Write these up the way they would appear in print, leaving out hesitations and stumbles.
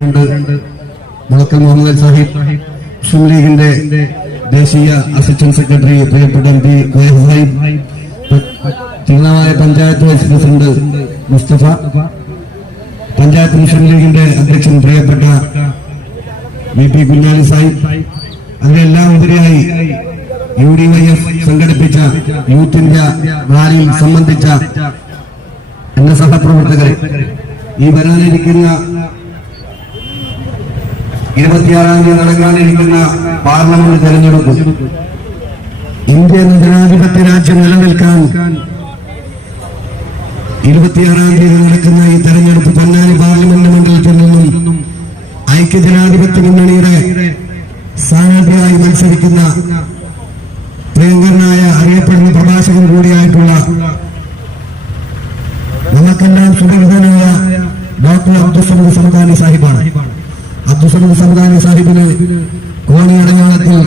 മുളക്കൽ മുഹമ്മദ് സാഹിബ്, മുസ്ലിം ലീഗിന്റെ ദേശീയ assistant secretary പ്രിയപ്പെട്ട MP Sahib, Thirunavaya panchayat vice president Musthafa, panchayat Muslim ലീഗിന്റെ അധ്യക്ഷൻ പ്രിയപ്പെട്ട VP കുഞ്ഞാലി സാഹിബ്, അതിനെല്ലാം ഉപരിയായി UDYF സംഘടിപ്പിച്ച യൂത്ത് ഇന്ത്യ റാലിയിൽ സംബന്ധിച്ച എന്റെ സഹപ്രവർത്തകരെ, ഈ വരാനിരിക്കുന്ന 26-ാം തീയതി നടക്കാനിരിക്കുന്ന പാർലമെന്റ് തെരഞ്ഞെടുപ്പ് ഇന്ത്യ എന്ന ജനാധിപത്യ രാജ്യം നിലനിൽക്കാൻ 26-ാം തീയതി നടക്കുന്ന ഈ തെരഞ്ഞെടുപ്പ് പൊന്നാനി പാർലമെന്റ് മണ്ഡലത്തിൽ നിന്നും ഐക്യജനാധിപത്യ മുന്നണിയുടെ സ്ഥാനാർത്ഥിയായി മത്സരിക്കുന്ന പ്രിയങ്കരനായ അറിയപ്പെടുന്ന പ്രഭാഷകൻ കൂടിയായിട്ടുള്ള നമുക്കെല്ലാം സുപരിചിതനായ ഡോക്ടർ അബ്ദുസ്സമദ് സമദാനി സാഹിബാണ്. അബ്ദുസ്സമദ് സമദാനി സാഹിബിന് കോണി അടയാളത്തിൽ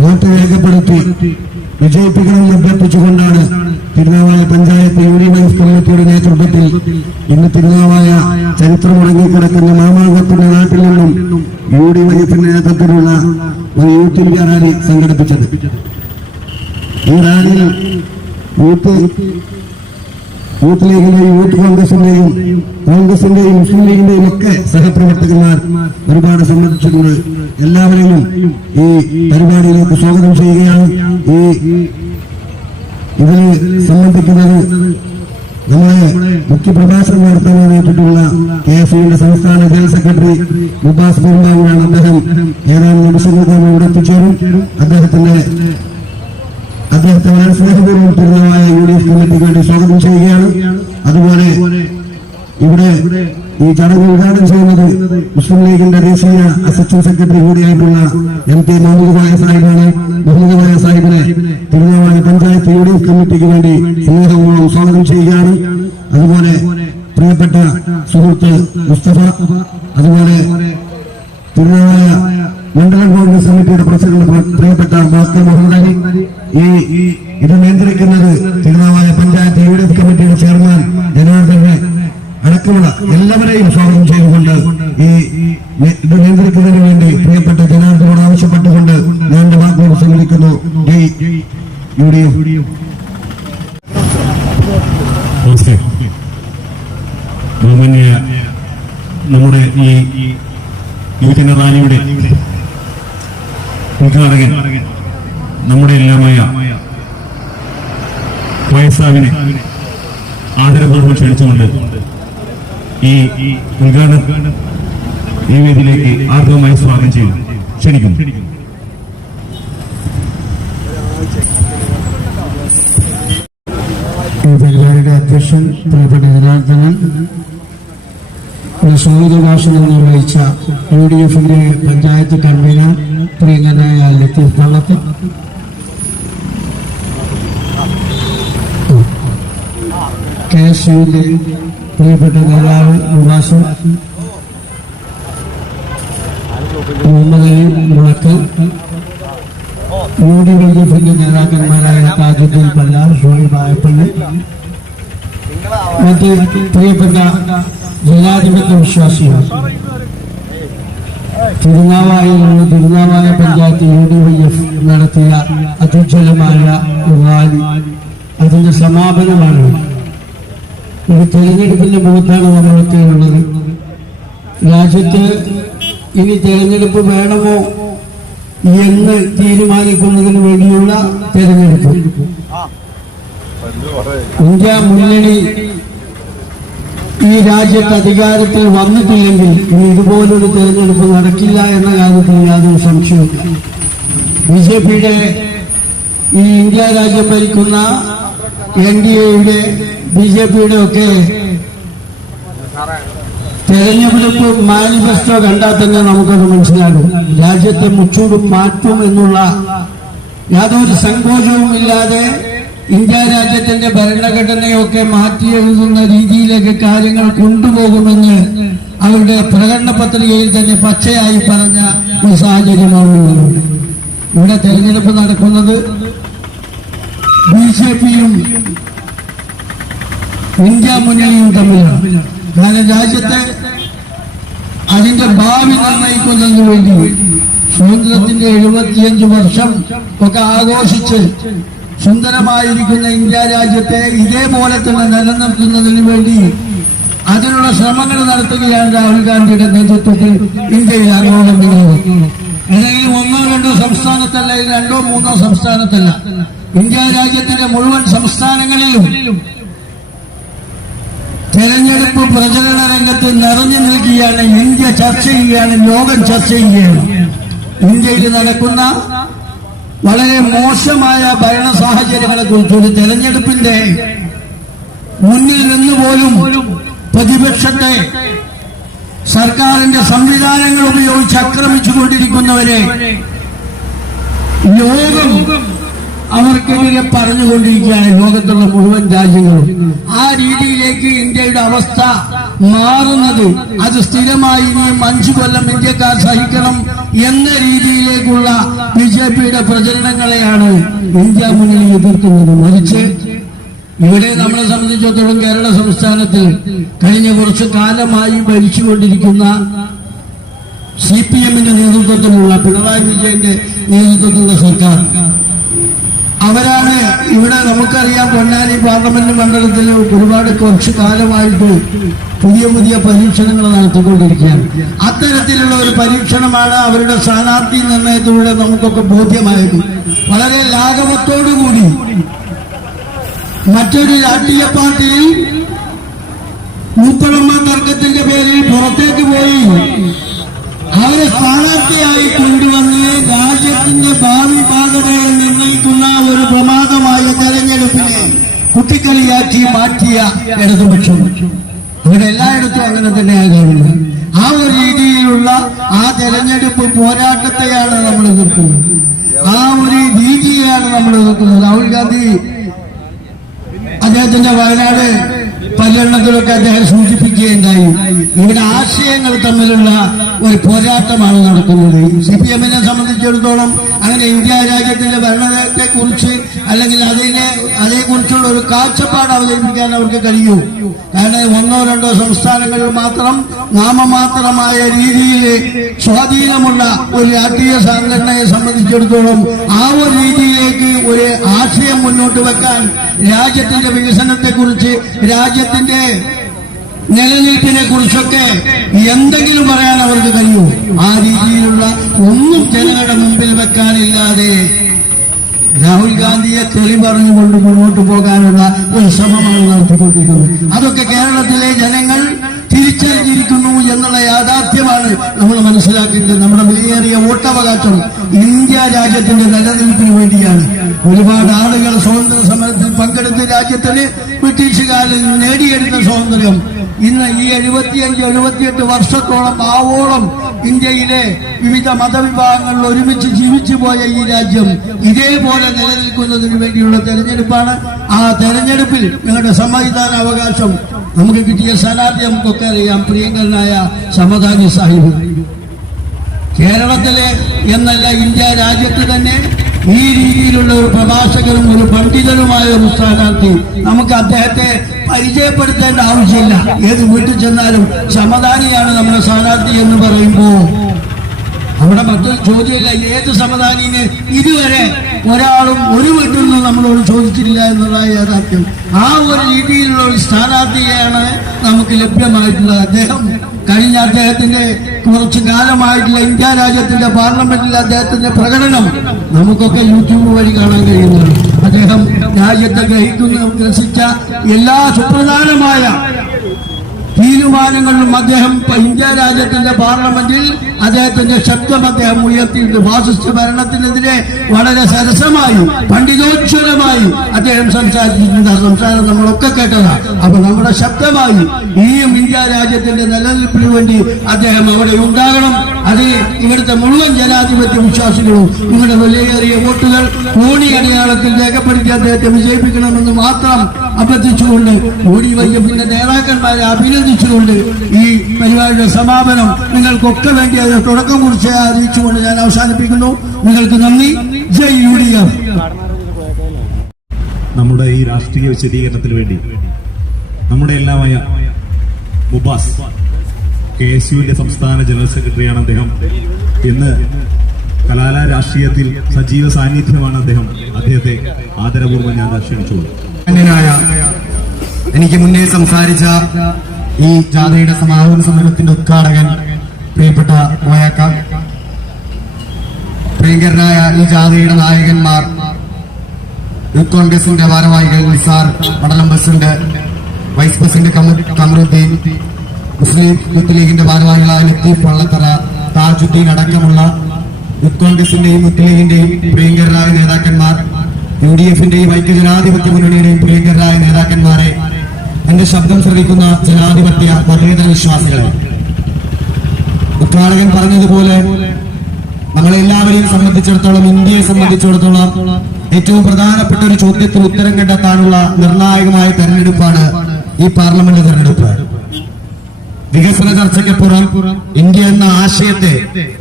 വോട്ട് രേഖപ്പെടുത്തി വിജയിപ്പിക്കണമെന്ന് അഭ്യർത്ഥിച്ചുകൊണ്ടാണ് തിരുനാവായ പഞ്ചായത്ത് UDYF കമ്മിറ്റിയുടെ നേതൃത്വത്തിൽ ഇന്ന് തിരുനാവായ ചരിത്രമുടങ്ങിക്കിടക്കുന്ന മാമാങ്കത്തിന്റെ നാട്ടിൽ നിന്നും UDYFിന്റെ നേതൃത്വത്തിലുള്ള ഒരു യൂത്ത് ഇന്ത്യ റാലി സംഘടിപ്പിച്ചത്. ഈ റാലിയിൽ യൂത്ത് ലീഗിന്റെയും യൂത്ത് കോൺഗ്രസിന്റെയും മുസ്ലിം ലീഗിന്റെയും ഒക്കെ സഹപ്രവർത്തകന്മാർ ഒരുപാട് സംബന്ധിച്ചിട്ടുണ്ട്. എല്ലാവരെയും ഈ പരിപാടിയിലേക്ക് സ്വാഗതം ചെയ്യുകയാണ്. ഇതിൽ സംബന്ധിക്കുന്നത് നമ്മുടെ മുഖ്യപ്രഭാഷണം നടത്താനായിട്ടുള്ള KFUവിന്റെ സംസ്ഥാന ജനറൽ സെക്രട്ടറി മുബാസ് ബെർമാവിനാണ്. അദ്ദേഹം ഏതാനും നിമിഷങ്ങൾക്ക് ഇവിടെ എത്തിച്ചേരും. അദ്ദേഹത്തെ വളരെ സ്നേഹപൂർവ്വം തിരുനാവായ UDYF കമ്മിറ്റിക്ക് വേണ്ടി സ്വാഗതം ചെയ്യുകയാണ്. അതുപോലെ ഇവിടെ ഈ ചടങ്ങ് ഉദ്ഘാടനം ചെയ്യുന്നത് മുസ്ലിം ലീഗിന്റെ ദേശീയ അസിസ്റ്റന്റ് സെക്രട്ടറി കൂടിയായിട്ടുള്ള MP മുഹമ്മദ് കോയ സാഹിബാണ്. മുഹമ്മദ് കോയ സാഹിബിനെ തിരുനാവായ പഞ്ചായത്ത് UDYF കമ്മിറ്റിക്ക് വേണ്ടി സ്നേഹപൂർവ്വം സ്വാഗതം ചെയ്യുകയാണ്. അതുപോലെ പ്രിയപ്പെട്ട സുഹൃത്ത് മുസ്തഫ, അതുപോലെ തിരുനാവായ മണ്ഡലം കോൺഗ്രസ് കമ്മിറ്റിയുടെ പ്രസിഡന്റ് പ്രിയപ്പെട്ട മുളക്കൽ മുഹമ്മദ് അലി, ഇത് നിയന്ത്രിക്കുന്നത് തിരുനാവായ പഞ്ചായത്ത് UDYF കമ്മിറ്റിയുടെ ചെയർമാൻ ജനാർദ്ദനെ അടക്കമുള്ള എല്ലാവരെയും സ്വാഗതം ചെയ്തുകൊണ്ട് ഇത് നിയന്ത്രിക്കുന്നതിന് വേണ്ടി പ്രിയപ്പെട്ട ജനാർദ്ദനോട് ആവശ്യപ്പെട്ടുകൊണ്ട് ഞാൻ എന്റെ വാക്കുകൾ സംബന്ധിക്കുന്നു. ജയ് UDYF. ബഹുമാന്യ നമ്മുടെ ഈ യുവജന റാലിയുടെ ഉദ്ഘാടകൻ നമ്മുടെ എല്ലാമായ വയസ്സാവിനെ ആദരപൂർവ്വം ക്ഷണിച്ചുകൊണ്ട് ഈ ഉദ്ഘാടനം ഈ വേദിയിലേക്ക് ആർദ്രമായി സ്വാഗതം ചെയ്തു ക്ഷണിക്കുന്നു. ഈ പരിപാടിയുടെ അധ്യക്ഷൻ പ്രിയപ്പെട്ട ജനാർദ്ദനൻ, സ്വാഗത ഭാഷണം നിർവഹിച്ച UDYFിന്റെ പഞ്ചായത്ത് കൺവീനർ പ്രിയങ്കരനായ ലത്തീഫ് പള്ളത്ത്, KSUവിന്റെ പ്രിയപ്പെട്ട നേതാവ് മുബാസ്, മുഹമ്മദ് അലി മുളക്കൽ, UDYFിന്റെ നേതാക്കന്മാരായ താജുദ്ദീൻ പല്ലാർ, ഷോയിബ് ആയപ്പള്ളി, മറ്റ് പ്രിയപ്പെട്ട ജനാധിപത്യ വിശ്വാസികൾ, തിരുനാവായ പഞ്ചായത്ത് UDYF നടത്തിയ അതിജ്വലമായ റാലി അതിന്റെ സമാപനമാണ്. ഒരു തെരഞ്ഞെടുപ്പിന്റെ മുഖത്താണ് നമ്മളൊക്കെ ഉള്ളത്. രാജ്യത്ത് ഇനി തെരഞ്ഞെടുപ്പ് വേണമോ എന്ന് തീരുമാനിക്കുന്നതിന് വേണ്ടിയുള്ള തെരഞ്ഞെടുപ്പ്. ഇന്ത്യ മുന്നണി ഈ രാജ്യത്ത് അധികാരത്തിൽ വന്നിട്ടില്ലെങ്കിൽ ഇനി ഇതുപോലൊരു തെരഞ്ഞെടുപ്പ് നടക്കില്ല എന്ന കാര്യത്തിൽ യാതൊരു സംശയമില്ല. BJPയുടെ ഈ ഇന്ത്യ രാജ്യം ഭരിക്കുന്ന NDAയുടെ BJPയുടെ ഒക്കെ തെരഞ്ഞെടുപ്പ് മാനിഫെസ്റ്റോ കണ്ടാൽ തന്നെ നമുക്കത് മനസ്സിലാകും. രാജ്യത്തെ മുച്ചൂടും മാറ്റും എന്നുള്ള യാതൊരു സങ്കോചവും ഇല്ലാതെ ഇന്ത്യ രാജ്യത്തിന്റെ ഭരണഘടനയൊക്കെ മാറ്റിയെഴുതുന്ന രീതിയിലേക്ക് കാര്യങ്ങൾ കൊണ്ടുപോകുമെന്ന് അവരുടെ പ്രകടന പത്രികയിൽ തന്നെ പച്ചയായി പറഞ്ഞ ഒരു സാഹചര്യമാണുള്ളത്. ഇവിടെ തെരഞ്ഞെടുപ്പ് നടക്കുന്നത് BJPയും ഇന്ത്യ മുന്നണിയും തമ്മിലാണ്. കാരണം രാജ്യത്തെ അതിന്റെ ഭാവി നിർണ്ണയിക്കുന്നതിന് വേണ്ടി സ്വാതന്ത്ര്യത്തിന്റെ 75 വർഷം ഒക്കെ ആഘോഷിച്ച് സുന്ദരമായിരിക്കുന്ന ഇന്ത്യ രാജ്യത്തെ ഇതേപോലെ തന്നെ നിലനിർത്തുന്നതിന് വേണ്ടി അതിനുള്ള ശ്രമങ്ങൾ നടത്തുകയാണ് രാഹുൽ ഗാന്ധിയുടെ നേതൃത്വത്തിൽ ഇന്ത്യയിൽ അങ്ങോളം ഏതെങ്കിലും 1-2 സംസ്ഥാനത്തല്ല, 2-3 സംസ്ഥാനത്തല്ല, ഇന്ത്യ രാജ്യത്തിന്റെ മുഴുവൻ സംസ്ഥാനങ്ങളിലും തെരഞ്ഞെടുപ്പ് പ്രചരണ രംഗത്ത് നിറഞ്ഞു നിൽക്കുകയാണ്. ഇന്ത്യ ചർച്ച ചെയ്യുകയാണ്, ലോകം ചർച്ച ചെയ്യുകയാണ്. ഇന്ത്യയിൽ നടക്കുന്ന വളരെ മോശമായ ഭരണ സാഹചര്യങ്ങളെ കുറിച്ച് ഒരു തെരഞ്ഞെടുപ്പിന്റെ മുന്നിൽ നിന്നുപോലും പ്രതിപക്ഷത്തെ സർക്കാരിന്റെ സംവിധാനങ്ങൾ ഉപയോഗിച്ച് ആക്രമിച്ചുകൊണ്ടിരിക്കുന്നവരെ ലോകം അവർക്കെതിരെ പറഞ്ഞുകൊണ്ടിരിക്കുകയാണ്, ലോകത്തുള്ള മുഴുവൻ രാജ്യങ്ങളും. ആ രീതിയിലേക്ക് ഇന്ത്യയുടെ അവസ്ഥ മാറുന്നത് അത് സ്ഥിരമായി ഇനിയും 5 കൊല്ലം ഇന്ത്യക്കാർ സഹിക്കണം എന്ന രീതിയിലേക്കുള്ള ബിജെപിയുടെ പ്രചരണങ്ങളെയാണ് ഇന്ത്യ മുന്നണി എതിർക്കുന്നത്. മറിച്ച് ഇവിടെ നമ്മളെ സംബന്ധിച്ചിടത്തോളം കേരള സംസ്ഥാനത്ത് കഴിഞ്ഞ കുറച്ചു കാലമായി ഭരിച്ചുകൊണ്ടിരിക്കുന്ന CPM-ന്റെ നേതൃത്വത്തിലുള്ള പിണറായി വിജയന്റെ നേതൃത്വത്തിലുള്ള സർക്കാർ, അവരാണ് ഇവിടെ നമുക്കറിയാം പൊന്നാനി പാർലമെന്റ് മണ്ഡലത്തിൽ ഒരുപാട് കുറച്ചു കാലമായിട്ട് പുതിയ പരീക്ഷണങ്ങൾ നടത്തിക്കൊണ്ടിരിക്കുകയാണ്. അത്തരത്തിലുള്ള ഒരു പരീക്ഷണമാണ് അവരുടെ സ്ഥാനാർത്ഥി നിർണയത്തിലൂടെ നമുക്കൊക്കെ ബോധ്യമായത്. വളരെ ലാഘവത്തോടുകൂടി മറ്റൊരു രാഷ്ട്രീയ പാർട്ടിയിൽ മൂപ്പളമ്മ തർക്കത്തിന്റെ പേരിൽ പുറത്തേക്ക് പോയി അവരെ സ്ഥാനാർത്ഥിയായി കൊണ്ടുവന്ന് രാജ്യത്തിന്റെ ഭാവി പാതകളെ നിർണ്ണയിക്കുന്ന ഒരു പ്രമാദമായ തെരഞ്ഞെടുപ്പിനെ കുട്ടിക്കളിയാക്കി മാറ്റിയ ഇടതുപക്ഷം ഇവിടെ എല്ലായിടത്തും അങ്ങനെ തന്നെയാകുന്നു. ആ ഒരു രീതിയിലുള്ള ആ തെരഞ്ഞെടുപ്പ് പോരാട്ടത്തെയാണ് നമ്മൾ എതിർക്കുന്നത്, ആ ഒരു രീതിയെയാണ് നമ്മൾ എതിർക്കുന്നത്. രാഹുൽ ഗാന്ധി അദ്ദേഹത്തിന്റെ വയനാട് പര്യടനത്തിലൊക്കെ അദ്ദേഹം സൂചിപ്പിക്കുകയുണ്ടായി, ഇവിടെ ആശയങ്ങൾ തമ്മിലുള്ള ഒരു പോരാട്ടമാണ് നടക്കുന്നത്. CPM-നെ സംബന്ധിച്ചിടത്തോളം അങ്ങനെ ഇന്ത്യ രാജ്യത്തിന്റെ ഭരണത്തെ കുറിച്ച് അല്ലെങ്കിൽ അതേക്കുറിച്ചുള്ള ഒരു കാഴ്ചപ്പാട് അവതരിപ്പിക്കാൻ അവർക്ക് കഴിയൂ. കാരണം 1-2 സംസ്ഥാനങ്ങളിൽ മാത്രം നാമമാത്രമായ രീതിയിൽ സ്വാധീനമുള്ള ഒരു രാഷ്ട്രീയ സംഘടനയെ സംബന്ധിച്ചിടത്തോളം ആ ഒരു രീതിയിലേക്ക് ഒരു ആശയം മുന്നോട്ട് വെക്കാൻ, രാജ്യത്തിന്റെ വികസനത്തെക്കുറിച്ച്, രാജ്യത്തിന്റെ നിലനിൽപ്പിനെ കുറിച്ചൊക്കെ എന്തെങ്കിലും പറയാൻ അവർക്ക് കഴിയൂ. ആ രീതിയിലുള്ള ഒന്നും ജനങ്ങളുടെ മുമ്പിൽ വെക്കാനില്ലാതെ രാഹുൽ ഗാന്ധിയെ തെളി പറഞ്ഞുകൊണ്ട് മുന്നോട്ട് പോകാനുള്ള ഒരു ശ്രമമാണ് നടത്തിക്കൊണ്ടിരിക്കുന്നത്. അതൊക്കെ കേരളത്തിലെ ജനങ്ങൾ തിരിച്ചറിഞ്ഞിരിക്കുന്നു എന്നുള്ള യാഥാർത്ഥ്യമാണ് നമ്മൾ മനസ്സിലാക്കേണ്ടത്. നമ്മുടെ വിലയേറിയ വോട്ടവകാശം ഇന്ത്യ രാജ്യത്തിന്റെ നിലനിൽപ്പിന് വേണ്ടിയാണ്. ഒരുപാട് ആളുകൾ സ്വാതന്ത്ര്യ സമരത്തിൽ പങ്കെടുത്ത് രാജ്യത്തിന് ബ്രിട്ടീഷുകാരിൽ നേടിയെടുത്ത സ്വാതന്ത്ര്യം ഇന്ന് ഈ 75-78 വർഷത്തോളം ആവോളം ഇന്ത്യയിലെ വിവിധ മതവിഭാഗങ്ങളിൽ ഒരുമിച്ച് ജീവിച്ചു പോയ ഈ രാജ്യം ഇതേപോലെ നിലനിൽക്കുന്നതിന് വേണ്ടിയുള്ള തെരഞ്ഞെടുപ്പാണ്. ആ തെരഞ്ഞെടുപ്പിൽ നിങ്ങളുടെ സമ്മതിദാനാവകാശം നമുക്ക് കിട്ടിയ സ്ഥാനാർത്ഥി നമുക്കൊക്കെ അറിയാം, പ്രിയങ്കരനായ സമദാനി സാഹിബ്. കേരളത്തിലെ എന്നല്ല ഇന്ത്യ രാജ്യത്ത് തന്നെ ഈ രീതിയിലുള്ള ഒരു പ്രഭാഷകനും ഒരു പണ്ഡിതനുമായ ഒരു സ്ഥാനാർത്ഥി, നമുക്ക് അദ്ദേഹത്തെ പരിചയപ്പെടുത്തേണ്ട ആവശ്യമില്ല. ഏത് വീട്ടിൽ ചെന്നാലും സമദാനിയാണ് നമ്മുടെ സ്ഥാനാർത്ഥി എന്ന് പറയുമ്പോൾ അവിടെ മറ്റൊരു ചോദ്യമില്ല. ഏത് സമദാനിനെ ഇതുവരെ ഒരാളും ഒരു വീട്ടിൽ നിന്ന് നമ്മളോട് ചോദിച്ചിട്ടില്ല എന്നുള്ള യാഥാർത്ഥ്യം. ആ ഒരു രീതിയിലുള്ള ഒരു സ്ഥാനാർത്ഥിയെയാണ് നമുക്ക് ലഭ്യമായിട്ടുള്ളത്. അദ്ദേഹത്തിന്റെ കുറച്ചു കാലമായിട്ടുള്ള ഇന്ത്യ രാജ്യത്തിന്റെ പാർലമെന്റിൽ അദ്ദേഹത്തിന്റെ പ്രകടനം നമുക്കൊക്കെ യൂട്യൂബ് വഴി കാണാൻ കഴിയുന്നതാണ്. അദ്ദേഹം രാജ്യത്തെ ഗ്രസിച്ച എല്ലാ സുപ്രധാനമായ തീരുമാനങ്ങളിലും അദ്ദേഹം ഇന്ത്യ രാജ്യത്തിന്റെ പാർലമെന്റിൽ അദ്ദേഹത്തിന്റെ ശബ്ദം അദ്ദേഹം ഉയർത്തിയിട്ടുണ്ട്. ഫാസിസ്റ്റ് ഭരണത്തിനെതിരെ വളരെ സരസമായി പണ്ഡിതോജ്വലമായി അദ്ദേഹം സംസാരിച്ചിട്ടുണ്ട്. ആ സംസാരം നമ്മളൊക്കെ കേട്ടതാണ്. അപ്പൊ നമ്മുടെ ശബ്ദമായി ഇനിയും ഇന്ത്യ രാജ്യത്തിന്റെ നിലനിൽപ്പിന് വേണ്ടി അദ്ദേഹം അവിടെ ഉണ്ടാകണം. അത് ഇവിടുത്തെ മുഴുവൻ ജനാധിപത്യ വിശ്വാസികളും നിങ്ങളുടെ വിലയേറിയ വോട്ടുകൾ കോണി അടയാളത്തിൽ രേഖപ്പെടുത്തി അദ്ദേഹത്തെ വിജയിപ്പിക്കണമെന്ന് മാത്രം അഭ്യർത്ഥിച്ചുകൊണ്ട് UDYF-ന്റെ നേതാക്കന്മാരെ അഭിനന്ദിച്ചുകൊണ്ട് ഈ പരിപാടിയുടെ സമാപനം നിങ്ങൾക്കൊക്കെ വേണ്ടി അത് തുടക്കം കുറിച്ച് അറിയിച്ചുകൊണ്ട് ഞാൻ അവസാനിപ്പിക്കുന്നു. നിങ്ങൾക്ക് നന്ദി. ജയ് UDF. നമ്മുടെ ഈ രാഷ്ട്രീയ വിശദീകരണത്തിന് വേണ്ടി നമ്മുടെ എല്ലാമായ മുബാസ് KSUവിന്റെ സംസ്ഥാന ജനറൽ സെക്രട്ടറിയാണ് അദ്ദേഹം. ഇന്ന് കലാല രാഷ്ട്രീയത്തിൽ സജീവ സാന്നിധ്യമാണ് അദ്ദേഹം. അദ്ദേഹത്തെ ആദരപൂർവ്വം ഞാൻ ക്ഷണിച്ചു. എനിക്ക് മുന്നേ സംസാരിച്ച ഈ ജാഥയുടെ സമാപന സമരത്തിന്റെ ഉദ്ഘാടകൻ പ്രിയപ്പെട്ട മോയാക്ക, പ്രിയങ്കരനായ ഈ ജാഥയുടെ നായകന്മാർ, യൂത്ത് കോൺഗ്രസിന്റെ ഭാരവാഹികൾ നിസാർ മണ്ഡലം പ്രസിഡന്റ്, വൈസ് പ്രസിഡന്റ് കമറുദ്ദീൻ, മുസ്ലിം യൂത്ത് ലീഗിന്റെ ഭാരവാഹികളായ ലത്തീഫ് പള്ളത്തറ, താജുദ്ദീൻ അടക്കമുള്ള യൂത്ത് കോൺഗ്രസിന്റെയും യൂത്ത് ലീഗിന്റെയും പ്രിയങ്കരരായ നേതാക്കന്മാർ, UDFന്റെയും ഐക്യജനാധിപത്യ മുന്നണിയുടെയും പ്രിയങ്കരരായ നേതാക്കന്മാരെ, എന്റെ ശബ്ദം ശ്രവിക്കുന്ന ജനാധിപത്യ മതേതര വിശ്വാസികളെ, ഉദ്ഘാടകൻ പറഞ്ഞതുപോലെ നമ്മളെല്ലാവരെയും സംബന്ധിച്ചിടത്തോളം, ഇന്ത്യയെ സംബന്ധിച്ചിടത്തോളം ഏറ്റവും പ്രധാനപ്പെട്ട ഒരു ചോദ്യത്തിന് ഉത്തരം കണ്ടെത്താനുള്ള നിർണായകമായ തെരഞ്ഞെടുപ്പാണ് ഈ പാർലമെന്റ് തെരഞ്ഞെടുപ്പ്. വികസന ചർച്ചയ്ക്കപ്പുറം ഇന്ത്യ എന്ന ആശയത്തെ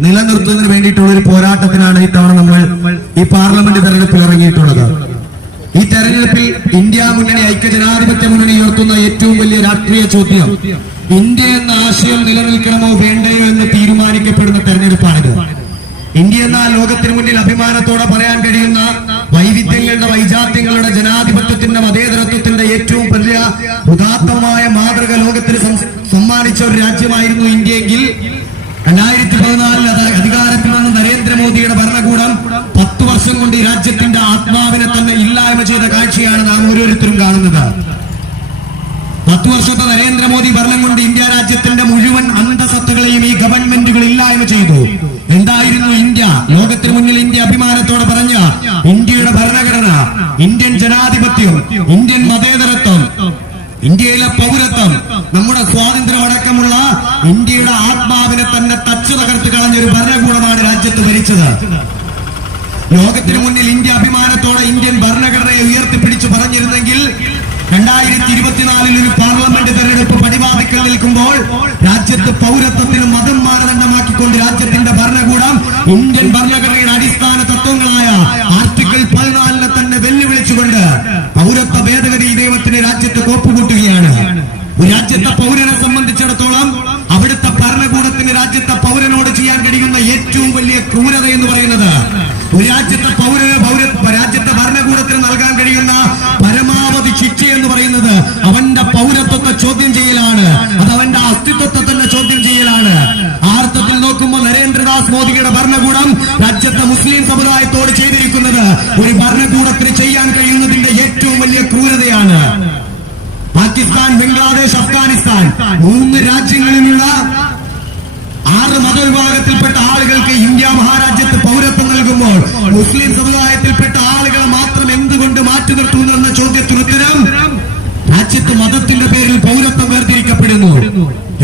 നിലനിർത്തുന്നതിന് വേണ്ടിയിട്ടുള്ള ഒരു പോരാട്ടത്തിനാണ് ഇത്തവണ നമ്മൾ ഈ പാർലമെന്റ് തെരഞ്ഞെടുപ്പിൽ ഇറങ്ങിയിട്ടുള്ളത്. ഈ തെരഞ്ഞെടുപ്പിൽ ഇന്ത്യ മുന്നണി, ഐക്യജനാധിപത്യ മുന്നണി ഉയർത്തുന്ന ഏറ്റവും വലിയ രാഷ്ട്രീയ ചോദ്യം ഇന്ത്യ എന്ന ആശയം നിലനിൽക്കണമോ വേണ്ടയോ എന്ന് തീരുമാനിക്കപ്പെടുന്ന തെരഞ്ഞെടുപ്പാണിത്. ഇന്ത്യ എന്ന ലോകത്തിന് മുന്നിൽ അഭിമാനത്തോടെ പറയാൻ കഴിയുന്ന വൈവിധ്യങ്ങളുടെ, വൈജാത്യങ്ങളുടെ, ജനാധിപത്യത്തിന്റെ, മതേതരത്വത്തിന്റെ ഏറ്റവും വലിയ ഉദാത്തമായ മാതൃക ലോകത്തിന് സമ്മാനിച്ച ഒരു രാജ്യമായിരുന്നു ഇന്ത്യയെങ്കിൽ 2014 അധികാരത്തിൽ വന്ന നരേന്ദ്രമോദിയുടെ ഭരണകൂടം 10 വർഷം കൊണ്ട് ഈ രാജ്യത്തിന്റെ ആത്മാവിനെ തന്നെ ഇല്ലായ്മ ചെയ്ത കാഴ്ചയാണ് നാം ഓരോരുത്തരും കാണുന്നത്. 10 വർഷത്തെ നരേന്ദ്രമോദി ഭരണം കൊണ്ട് ഇന്ത്യ രാജ്യത്തിന്റെ മുഴുവൻ അന്തസത്തകളെയും ഈ ഗവൺമെന്റുകൾ ഇല്ലായ്മ ചെയ്തു. എന്തായിരുന്നു ഇന്ത്യ? ലോകത്തിന് മുന്നിൽ ഇന്ത്യ അഭിമാനത്തോടെ പറഞ്ഞ ഇന്ത്യയുടെ ഭരണഘടന, ഇന്ത്യൻ ജനാധിപത്യം, ഇന്ത്യൻ മതേതരത്വം, ഇന്ത്യയിലെ പൗരത്വം, നമ്മുടെ സ്വാതന്ത്ര്യം അടക്കമുള്ള ഇന്ത്യയുടെ ആത്മാവിനെ തന്നെ തച്ചു തകർത്ത് കളഞ്ഞൊരു ഭരണകൂടമാണ് രാജ്യത്ത് ഭരിച്ചത്. ലോകത്തിന് മുന്നിൽ ഇന്ത്യ അഭിമാനത്തോടെ ഇന്ത്യൻ ഭരണഘടനയെ ഉയർത്തിപ്പിടിച്ചു പറഞ്ഞിരുന്നെങ്കിൽ 2024 ഒരു പാർലമെന്റ് തെരഞ്ഞെടുപ്പ് പടിവാതിക്കൽ നിൽക്കുമ്പോൾ രാജ്യത്ത് പൗരത്വത്തിന് മതം മാനദണ്ഡമാക്കിക്കൊണ്ട് രാജ്യത്തിന്റെ ഭരണകൂടം ഇന്ത്യൻ ഭരണഘടനയുടെ അടിസ്ഥാന തത്വങ്ങളായ ആർട്ടിക്കിൾ 14 തന്നെ വെല്ലുവിളിച്ചുകൊണ്ട് പൗരത്വ ഭേദഗതി നിയമത്തിന് രാജ്യത്ത് കോപ്പുകൂട്ടുകയാണ്. ഒരു രാജ്യത്തെ പൗരനെ സംബന്ധിച്ചിടത്തോളം അവിടുത്തെ ഭരണകൂടത്തിന് രാജ്യത്തെ പൗരനോട് ചെയ്യാൻ കഴിയുന്ന ഏറ്റവും വലിയ ക്രൂരത എന്ന് പറയുന്നത് ഒരു രാജ്യത്തെ രാജ്യത്തെ ഭരണകൂടത്തിന് നൽകാൻ കഴിയുന്ന പരമാവധി ശിക്ഷ എന്ന് പറയുന്നത് അവന്റെ പൗരത്വത്തെ ചോദ്യം ചെയ്യലാണ്. അത് അവന്റെ അസ്തിത്വത്തെ തന്നെ ചോദ്യം ചെയ്യലാണ്. ആ അർത്ഥത്തിൽ നോക്കുമ്പോൾ നരേന്ദ്രദാസ് മോദിയുടെ ഭരണകൂടം രാജ്യത്തെ മുസ്ലിം സമുദായത്തോട് ചെയ്തിരിക്കുന്നത് ഒരു ഭരണകൂടത്തിന് ചെയ്യാൻ കഴിയുന്നതിന്റെ ഏറ്റവും വലിയ ക്രൂരതയാണ്. പാകിസ്ഥാൻ, ബംഗ്ലാദേശ്, അഫ്ഗാനിസ്ഥാൻ 3 രാജ്യങ്ങളിലുള്ള 6 മതവിഭാഗത്തിൽപ്പെട്ട ആളുകൾക്ക് ഇന്ത്യ മഹാരാജ്യത്ത് പൗരത്വം നൽകുമ്പോൾ മുസ്ലിം സമുദായത്തിൽപ്പെട്ട ആളുകളെ മാത്രം എന്തുകൊണ്ട് മാറ്റി നിർത്തുന്നു എന്ന ചോദ്യത്തിന് ഉത്തരം രാജ്യത്ത് മതത്തിന്റെ പേരിൽ പൗരത്വം വേർതിരിക്കപ്പെടുന്നു.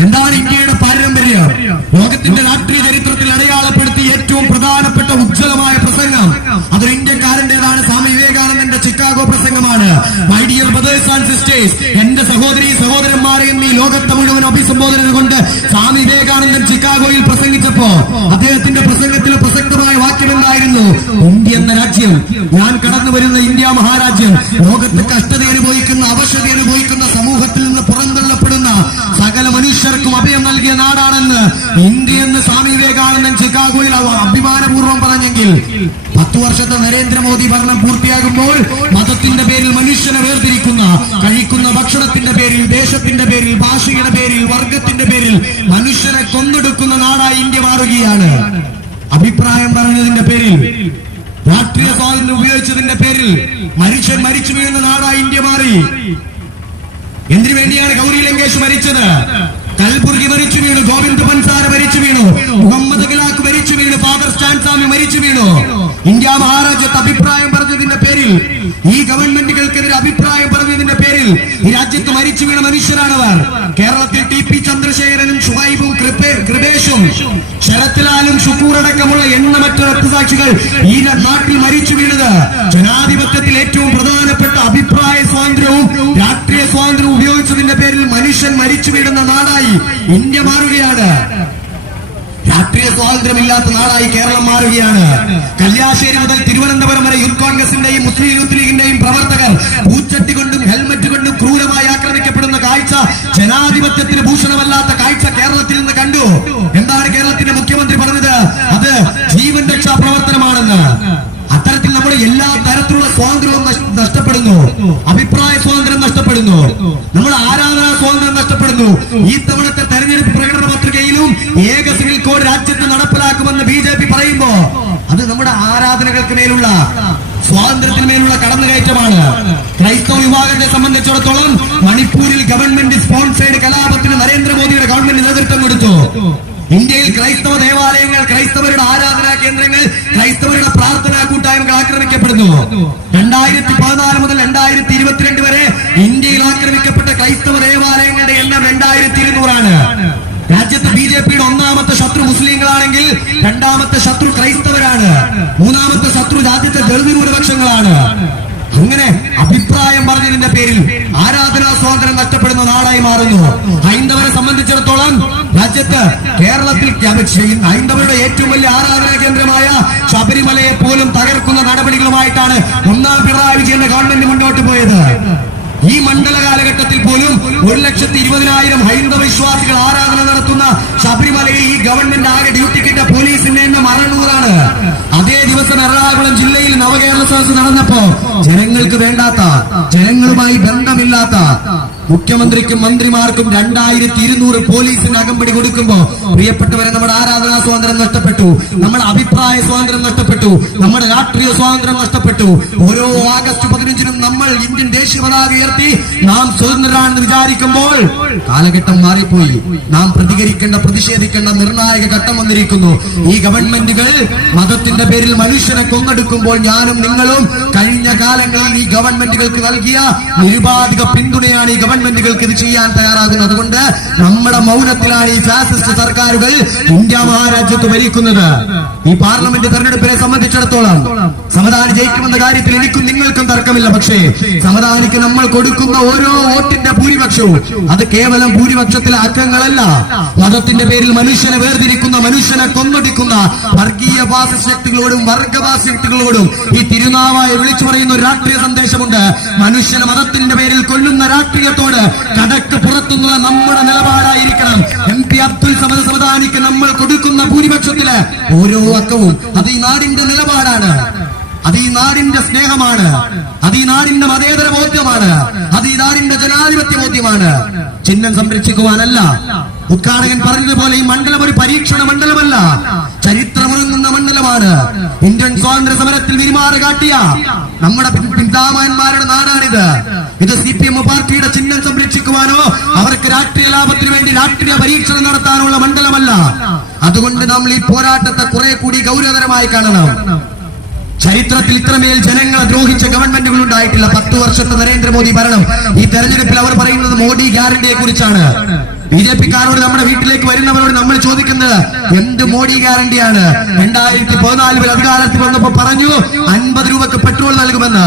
എന്താണ് ഇന്ത്യയുടെ പാരമ്പര്യം? ലോകത്തിന്റെ രാഷ്ട്രീയ ചരിത്രത്തിൽ അടയാളപ്പെടുത്തിയ ഏറ്റവും പ്രധാനപ്പെട്ട ഉജ്ജ്വലമായ പ്രസംഗം അതൊരു ഇന്ത്യക്കാരന്റേതാണ്. സ്വാമി വിവേകാനന്ദന്റെ ചിക്കാഗോ പ്രസംഗമാണ്. My dear brothers and sisters, എന്റെ സഹോദരി സഹോദരന്മാരെ എന്നീ ലോകത്തെ മുഴുവൻ അഭിസംബോധന കൊണ്ട് സ്വാമി വിവേകാനന്ദൻ ചിക്കാഗോയിൽ പ്രസംഗിച്ചപ്പോ അദ്ദേഹത്തിന്റെ പ്രസംഗത്തിലെ പ്രസക്തമായ വാക്യം എന്തായിരുന്നു? ഇന്ത്യ എന്ന രാജ്യം, ഞാൻ കടന്നു വരുന്ന ഇന്ത്യ മഹാരാജ്യം, ലോകത്ത് കഷ്ടത അനുഭവിക്കുന്ന, അവശത അനുഭവിക്കുന്ന, സമൂഹത്തിൽ നിന്ന് പുറന്തള്ളപ്പെടുന്ന സകല മനുഷ്യർക്കും അഭയം നൽകിയ നാടാണെന്ന് ഇന്ത്യ എന്ന് സ്വാമി വിവേകാനന്ദൻ ചിക്കാഗോയിൽ അഭിമാനപൂർവ്വം പറഞ്ഞെങ്കിൽ 10 വർഷത്തെ നരേന്ദ്രമോദി ഭരണം പൂർത്തിയാകുമ്പോൾ മതത്തിന്റെ പേരിൽ മനുഷ്യനെ വേർതിരിക്കുന്ന, കഴിക്കുന്ന ഭക്ഷണത്തിന്റെ പേരിൽ, ദേശത്തിന്റെ പേരിൽ, ഭാഷയുടെ പേരിൽ, വർഗത്തിന്റെ പേരിൽ മനുഷ്യനെ കൊന്നൊടുക്കുന്ന നാടായി ഇന്ത്യ മാറുകയാണ്. അഭിപ്രായം പറഞ്ഞതിന്റെ പേരിൽ, രാഷ്ട്രീയ സ്വാതന്ത്ര്യം ഉപയോഗിച്ചതിന്റെ പേരിൽ മനുഷ്യൻ മരിച്ചു വീഴുന്ന നാടായി ഇന്ത്യ മാറി. എന്തിനു വേണ്ടിയാണ് ഗൗരി ലങ്കേഷ് മരിച്ചത്? കൽബുർഗി മരിച്ചു വീണു, ഗോവിന്ദ് പൻസാര മരിച്ചു വീണു, മുഹമ്മദ് അഖിലാഖ് മരിച്ചു വീണു, ഫാദർ സ്റ്റാൻ സ്വാമി മരിച്ചു വീണു. ഇന്ത്യ മഹാരാജ്യത്ത് അഭിപ്രായം പറഞ്ഞതിന്റെ പേരിൽ, ഈ ഗവൺമെന്റുകൾക്കെതിരെ അഭിപ്രായം പറഞ്ഞതിന്റെ പേരിൽ ഈ രാജ്യത്ത് മരിച്ചു വീണ മനുഷ്യരാണവർ. കേരളത്തിൽ TP ചന്ദ്രശേഖരനും ഷുഹൈബും കൃപേഷും ശരത്ലാലും ഷുക്കൂർ അടക്കമുള്ള എണ്ണമറ്റ രക്തസാക്ഷികൾ ഈ നാട്ടിൽ മരിച്ചു വീണത് ജനാധിപത്യത്തിൽ ഏറ്റവും പ്രധാനപ്പെട്ട അഭിപ്രായ സ്വാതന്ത്ര്യവും രാഷ്ട്രീയ സ്വാതന്ത്ര്യവും ഉപയോഗിച്ചതിന്റെ പേരിൽ മനുഷ്യൻ മരിച്ചു വീഴുന്ന നാടായി ഇന്ത്യ മാറുകയാണ്. രാഷ്ട്രീയ സ്വാതന്ത്ര്യമില്ലാത്ത നാടായി കേരളം മാറുകയാണ്. കല്യാശ്ശേരി മുതൽ തിരുവനന്തപുരം വരെ യൂത്ത് കോൺഗ്രസിന്റെയും മുസ്ലിം യൂത്ത് ലീഗിന്റെയും പ്രവർത്തകർ പൂച്ചട്ടി കൊണ്ടും ഹെൽമറ്റ് കൊണ്ടും ക്രൂരമായി ആക്രമിക്കപ്പെടുന്ന കാഴ്ച, ജനാധിപത്യത്തിന് ഭൂഷണമല്ലാത്ത കാഴ്ച കേരളത്തിൽ നിന്ന് കണ്ടു. എന്താണ് കേരളത്തിന്റെ മുഖ്യമന്ത്രി പറഞ്ഞത്? അത് ജീവൻ രക്ഷാ പ്രവർത്തനമാണെന്ന്. അത്തരത്തിൽ നമ്മുടെ എല്ലാ തരത്തിലുള്ള സ്വാതന്ത്ര്യവും നഷ്ടപ്പെടുന്നു. അഭിപ്രായ സ്വാതന്ത്ര്യം നഷ്ടപ്പെടുന്നു. നമ്മുടെ ആരാധനാ സ്വാതന്ത്ര്യം നഷ്ടപ്പെടുന്നു. ഈ തവണത്തെ തെരഞ്ഞെടുപ്പ് പ്രകടന പത്രികയിലും ഏക സിവിൽ കോഡ് രാജ്യത്ത് നടപ്പിലാക്കുമെന്ന് BJP പറയുമ്പോ അത് നമ്മുടെ ആരാധനകൾക്ക് മേലുള്ള സ്വാതന്ത്ര്യത്തിന് മേലുള്ള കടന്നുകയറ്റമാണ്. ക്രൈസ്തവ വിഭാഗത്തെ സംബന്ധിച്ചിടത്തോളം മണിപ്പൂരിൽ ഗവൺമെന്റ് സ്പോൺസേഡ് കലാപത്തിന് നരേന്ദ്രമോദിയുടെ ഗവൺമെന്റ് നേതൃത്വം കൊടുത്തു. ഇന്ത്യയിൽ ക്രൈസ്തവ ദേവാലയങ്ങൾ, ക്രൈസ്തവരുടെ ആരാധനാ കേന്ദ്രങ്ങൾ, ക്രൈസ്തവരുടെ പ്രാർത്ഥനാ കൂട്ടായ്മകൾ ആക്രമിക്കപ്പെടുന്നു. 2014 മുതൽ 2022 വരെ ഇന്ത്യയിൽ ആക്രമിക്കപ്പെട്ട ക്രൈസ്തവ ദേവാലയങ്ങളുടെ എണ്ണം 2200 രാജ്യത്ത് BJPയുടെ ഒന്നാമത്തെ ശത്രു മുസ്ലിങ്ങളാണെങ്കിൽ രണ്ടാമത്തെ ശത്രു ക്രൈസ്തവരാണ്. മൂന്നാമത്തെ ശത്രു രാജ്യത്തെ ദളിത് ന്യൂനപക്ഷങ്ങളാണ്. അങ്ങനെ അഭിപ്രായം പറഞ്ഞതിന്റെ പേരിൽ ആരാധനാ സ്വാതന്ത്ര്യം നഷ്ടപ്പെടുന്ന നാടായി മാറുന്നു. ഹൈന്ദവരെ സംബന്ധിച്ചിടത്തോളം രാജ്യത്ത് കേരളത്തിൽ ഹൈന്ദവരുടെ ഏറ്റവും വലിയ ആരാധനാ കേന്ദ്രമായ ശബരിമലയെ പോലും തകർക്കുന്ന നടപടികളുമായിട്ടാണ് ഒന്നാം പിണറായി വിജയന്റെ ഗവൺമെന്റ് മുന്നോട്ട് പോയത്. ഈ മണ്ഡല കാലഘട്ടത്തിൽ പോലും 1,20,000 ഹൈന്ദവ വിശ്വാസികൾ ആരാധന നടത്തുന്ന ശബരിമലയിൽ ഈ ഗവൺമെന്റ് ആകെ ഡ്യൂട്ടിക്കിട്ട പോലീസിന്റെ എണ്ണം 600. അതേ ദിവസം എറണാകുളം ജില്ലയിൽ നവകേരള സദസ് നടന്നപ്പോ ജനങ്ങൾക്ക് വേണ്ടാത്ത, ജനങ്ങളുമായി ബന്ധമില്ലാത്ത മുഖ്യമന്ത്രിക്കും മന്ത്രിമാർക്കും 2200 പോലീസിന് അകമ്പടി കൊടുക്കുമ്പോ പ്രിയപ്പെട്ടവരെ നമ്മുടെ ആരാധനാ സ്വാതന്ത്ര്യം നഷ്ടപ്പെട്ടു, നമ്മുടെ അഭിപ്രായ സ്വാതന്ത്ര്യം നഷ്ടപ്പെട്ടു, നമ്മുടെ രാഷ്ട്രീയ സ്വാതന്ത്ര്യം നഷ്ടപ്പെട്ടു. ഓരോ ആഗസ്റ്റ് 15-നും നമ്മൾ ഇന്ത്യൻ ദേശീയ പതാക ഉയർത്തി നാം സ്വതന്ത്രരാണെന്ന് വിചാരിക്കുമ്പോൾ കാലഘട്ടം മാറിപ്പോയി. നാം പ്രതികരിക്കേണ്ട, പ്രതിഷേധിക്കേണ്ട നിർണായക ഘട്ടം വന്നിരിക്കുന്നു. ഈ ഗവൺമെന്റുകൾ മതത്തിന്റെ പേരിൽ മനുഷ്യനെ കൊന്നെടുക്കുമ്പോൾ ഞാനും നിങ്ങളും കഴിഞ്ഞ കാലങ്ങളിൽ ഈ ഗവൺമെന്റുകൾക്ക് നൽകിയ നിരുപാധിക പിന്തുണയാണ് ഈ ഗവൺമെന്റുകൾക്ക് ഇത് ചെയ്യാൻ തയ്യാറാകുന്നത്. അതുകൊണ്ട് നമ്മുടെ മൗനത്തിലാണ് ഈ ഫാസിസ്റ്റ് സർക്കാരുകൾ ഇന്ത്യ മഹാരാജ്യത്ത് ഭരിക്കുന്നത്. ഈ പാർലമെന്റ് തെരഞ്ഞെടുപ്പിനെ സംബന്ധിച്ചിടത്തോളം സമദാനി ജയിക്കുമെന്ന കാര്യത്തിൽ എനിക്കും നിങ്ങൾക്കും തർക്കമില്ല. പക്ഷേ സമദാനിക്ക് നമ്മൾ കൊടുക്കുന്ന ഓരോ വോട്ടിന്റെ ഭൂരിപക്ഷവും അത് കേവലം ഭൂരിപക്ഷത്തിലെ അക്കങ്ങളല്ല. മതത്തിന്റെ പേരിൽ മനുഷ്യനെ വേർതിരിക്കുന്ന, മനുഷ്യനെ കൊന്നൊടുക്കുന്ന വർഗീയ ഫാസിസ്റ്റ് ശക്തികളോടും വർഗവാസി ശക്തികളോടും ഈ തിരുനാവായി വിളിച്ചു പറയുന്ന ഒരു രാഷ്ട്രീയ സന്ദേശമുണ്ട്. മനുഷ്യനെ മതത്തിന്റെ പേരിൽ കൊല്ലുന്ന രാഷ്ട്രീയത്തോട് കടക്ക് പുറത്തുനിന്നുള്ള നമ്മുടെ നിലപാടായിരിക്കണം. MP അബ്ദുൽ സമദ് സമദാനിക്ക് നമ്മൾ കൊടുക്കുന്ന ഭൂരിപക്ഷത്തില് ഓരോ അക്കവും അത് ഈ നാടിന്റെ നിലപാടാണ്, അത് ഈ നാടിന്റെ സ്നേഹമാണ്, അത് ഈ നാടിന്റെ മതേതര ബോധ്യമാണ്, അത് ഈ നാടിന്റെ ജനാധിപത്യ ബോധ്യമാണ്. ചിഹ്നം സംരക്ഷിക്കുവാനല്ല. ഉദ്ഘാടകൻ പറഞ്ഞതുപോലെ ഈ മണ്ഡലം ഒരു പരീക്ഷണ മണ്ഡലമല്ല, ചരിത്രമുറങ്ങുന്ന മണ്ഡലമാണ്. ഇന്ത്യൻ സ്വാതന്ത്ര്യ സമരത്തിൽ വിരിമാറ് കാട്ടിയ നമ്മുടെ പിതാമഹന്മാരുടെ നാടാണിത്. ഇത് CPM പാർട്ടിയുടെ ചിഹ്നം സംരക്ഷിക്കുവാനോ അവർക്ക് രാഷ്ട്രീയ ലാഭത്തിനു വേണ്ടി രാഷ്ട്രീയ പരീക്ഷണം നടത്താനുള്ള മണ്ഡലമല്ല. അതുകൊണ്ട് നമ്മൾ ഈ പോരാട്ടത്തെ കുറെ കൂടി ഗൗരവതരമായി കാണണം. ചരിത്രത്തിൽ ഇത്രമേൽ ജനങ്ങളെ ദ്രോഹിച്ച ഗവൺമെന്റുകൾ ഉണ്ടായിട്ടില്ല. 10 വർഷത്തെ നരേന്ദ്രമോദി ഭരണം. ഈ തെരഞ്ഞെടുപ്പിൽ അവർ പറയുന്നത് മോഡി ഗ്യാരണ്ടിയെ കുറിച്ചാണ്. BJPക്കാരോട് നമ്മുടെ വീട്ടിലേക്ക് വരുന്നവരോട് നമ്മൾ ചോദിക്കുന്നത് എന്ത് മോഡി ഗ്യാരണ്ടിയാണ്? 2014 അധികാരത്തിൽ വന്നപ്പോ പറഞ്ഞു 50 രൂപക്ക് പെട്രോൾ നൽകുമെന്ന്.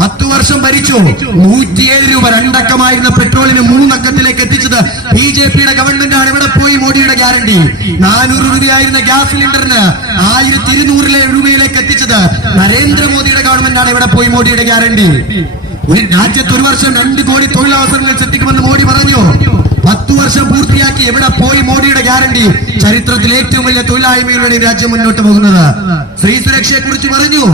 10 വർഷം ഭരിച്ചു. 107 രൂപ, 2 അക്കമായിരുന്ന പെട്രോളിന് 3 അക്കത്തിലേക്ക് എത്തിച്ചത് BJPയുടെ ഗവൺമെന്റാണ്. ഇവിടെ പോയി മോഡിയുടെ ഗ്യാരണ്ടി? 400 രൂപയായിരുന്ന ഗ്യാസ് സിലിണ്ടറിന് 1200 രൂപയിലേക്ക് എത്തിച്ചത് നരേന്ദ്രമോദിയുടെ ഗവൺമെന്റാണ്. ഇവിടെ പോയി മോഡിയുടെ ഗ്യാരണ്ടി? ഒരു രാജ്യത്ത് ഒരു വർഷം 2 കോടി തൊഴിലവസരങ്ങൾ സൃഷ്ടിക്കുമെന്ന് മോഡി പറഞ്ഞു. 10 വർഷം പൂർത്തിയാക്കി. എവിടെ പോയി മോഡിയുടെ ഗ്യാരണ്ടി? ചരിത്രത്തിൽ ഏറ്റവും വലിയ തൊഴിലായ്മയിലൂടെ രാജ്യം മുന്നോട്ട് പോകുന്നത്. സ്ത്രീ സുരക്ഷയെ കുറിച്ച് പറഞ്ഞു.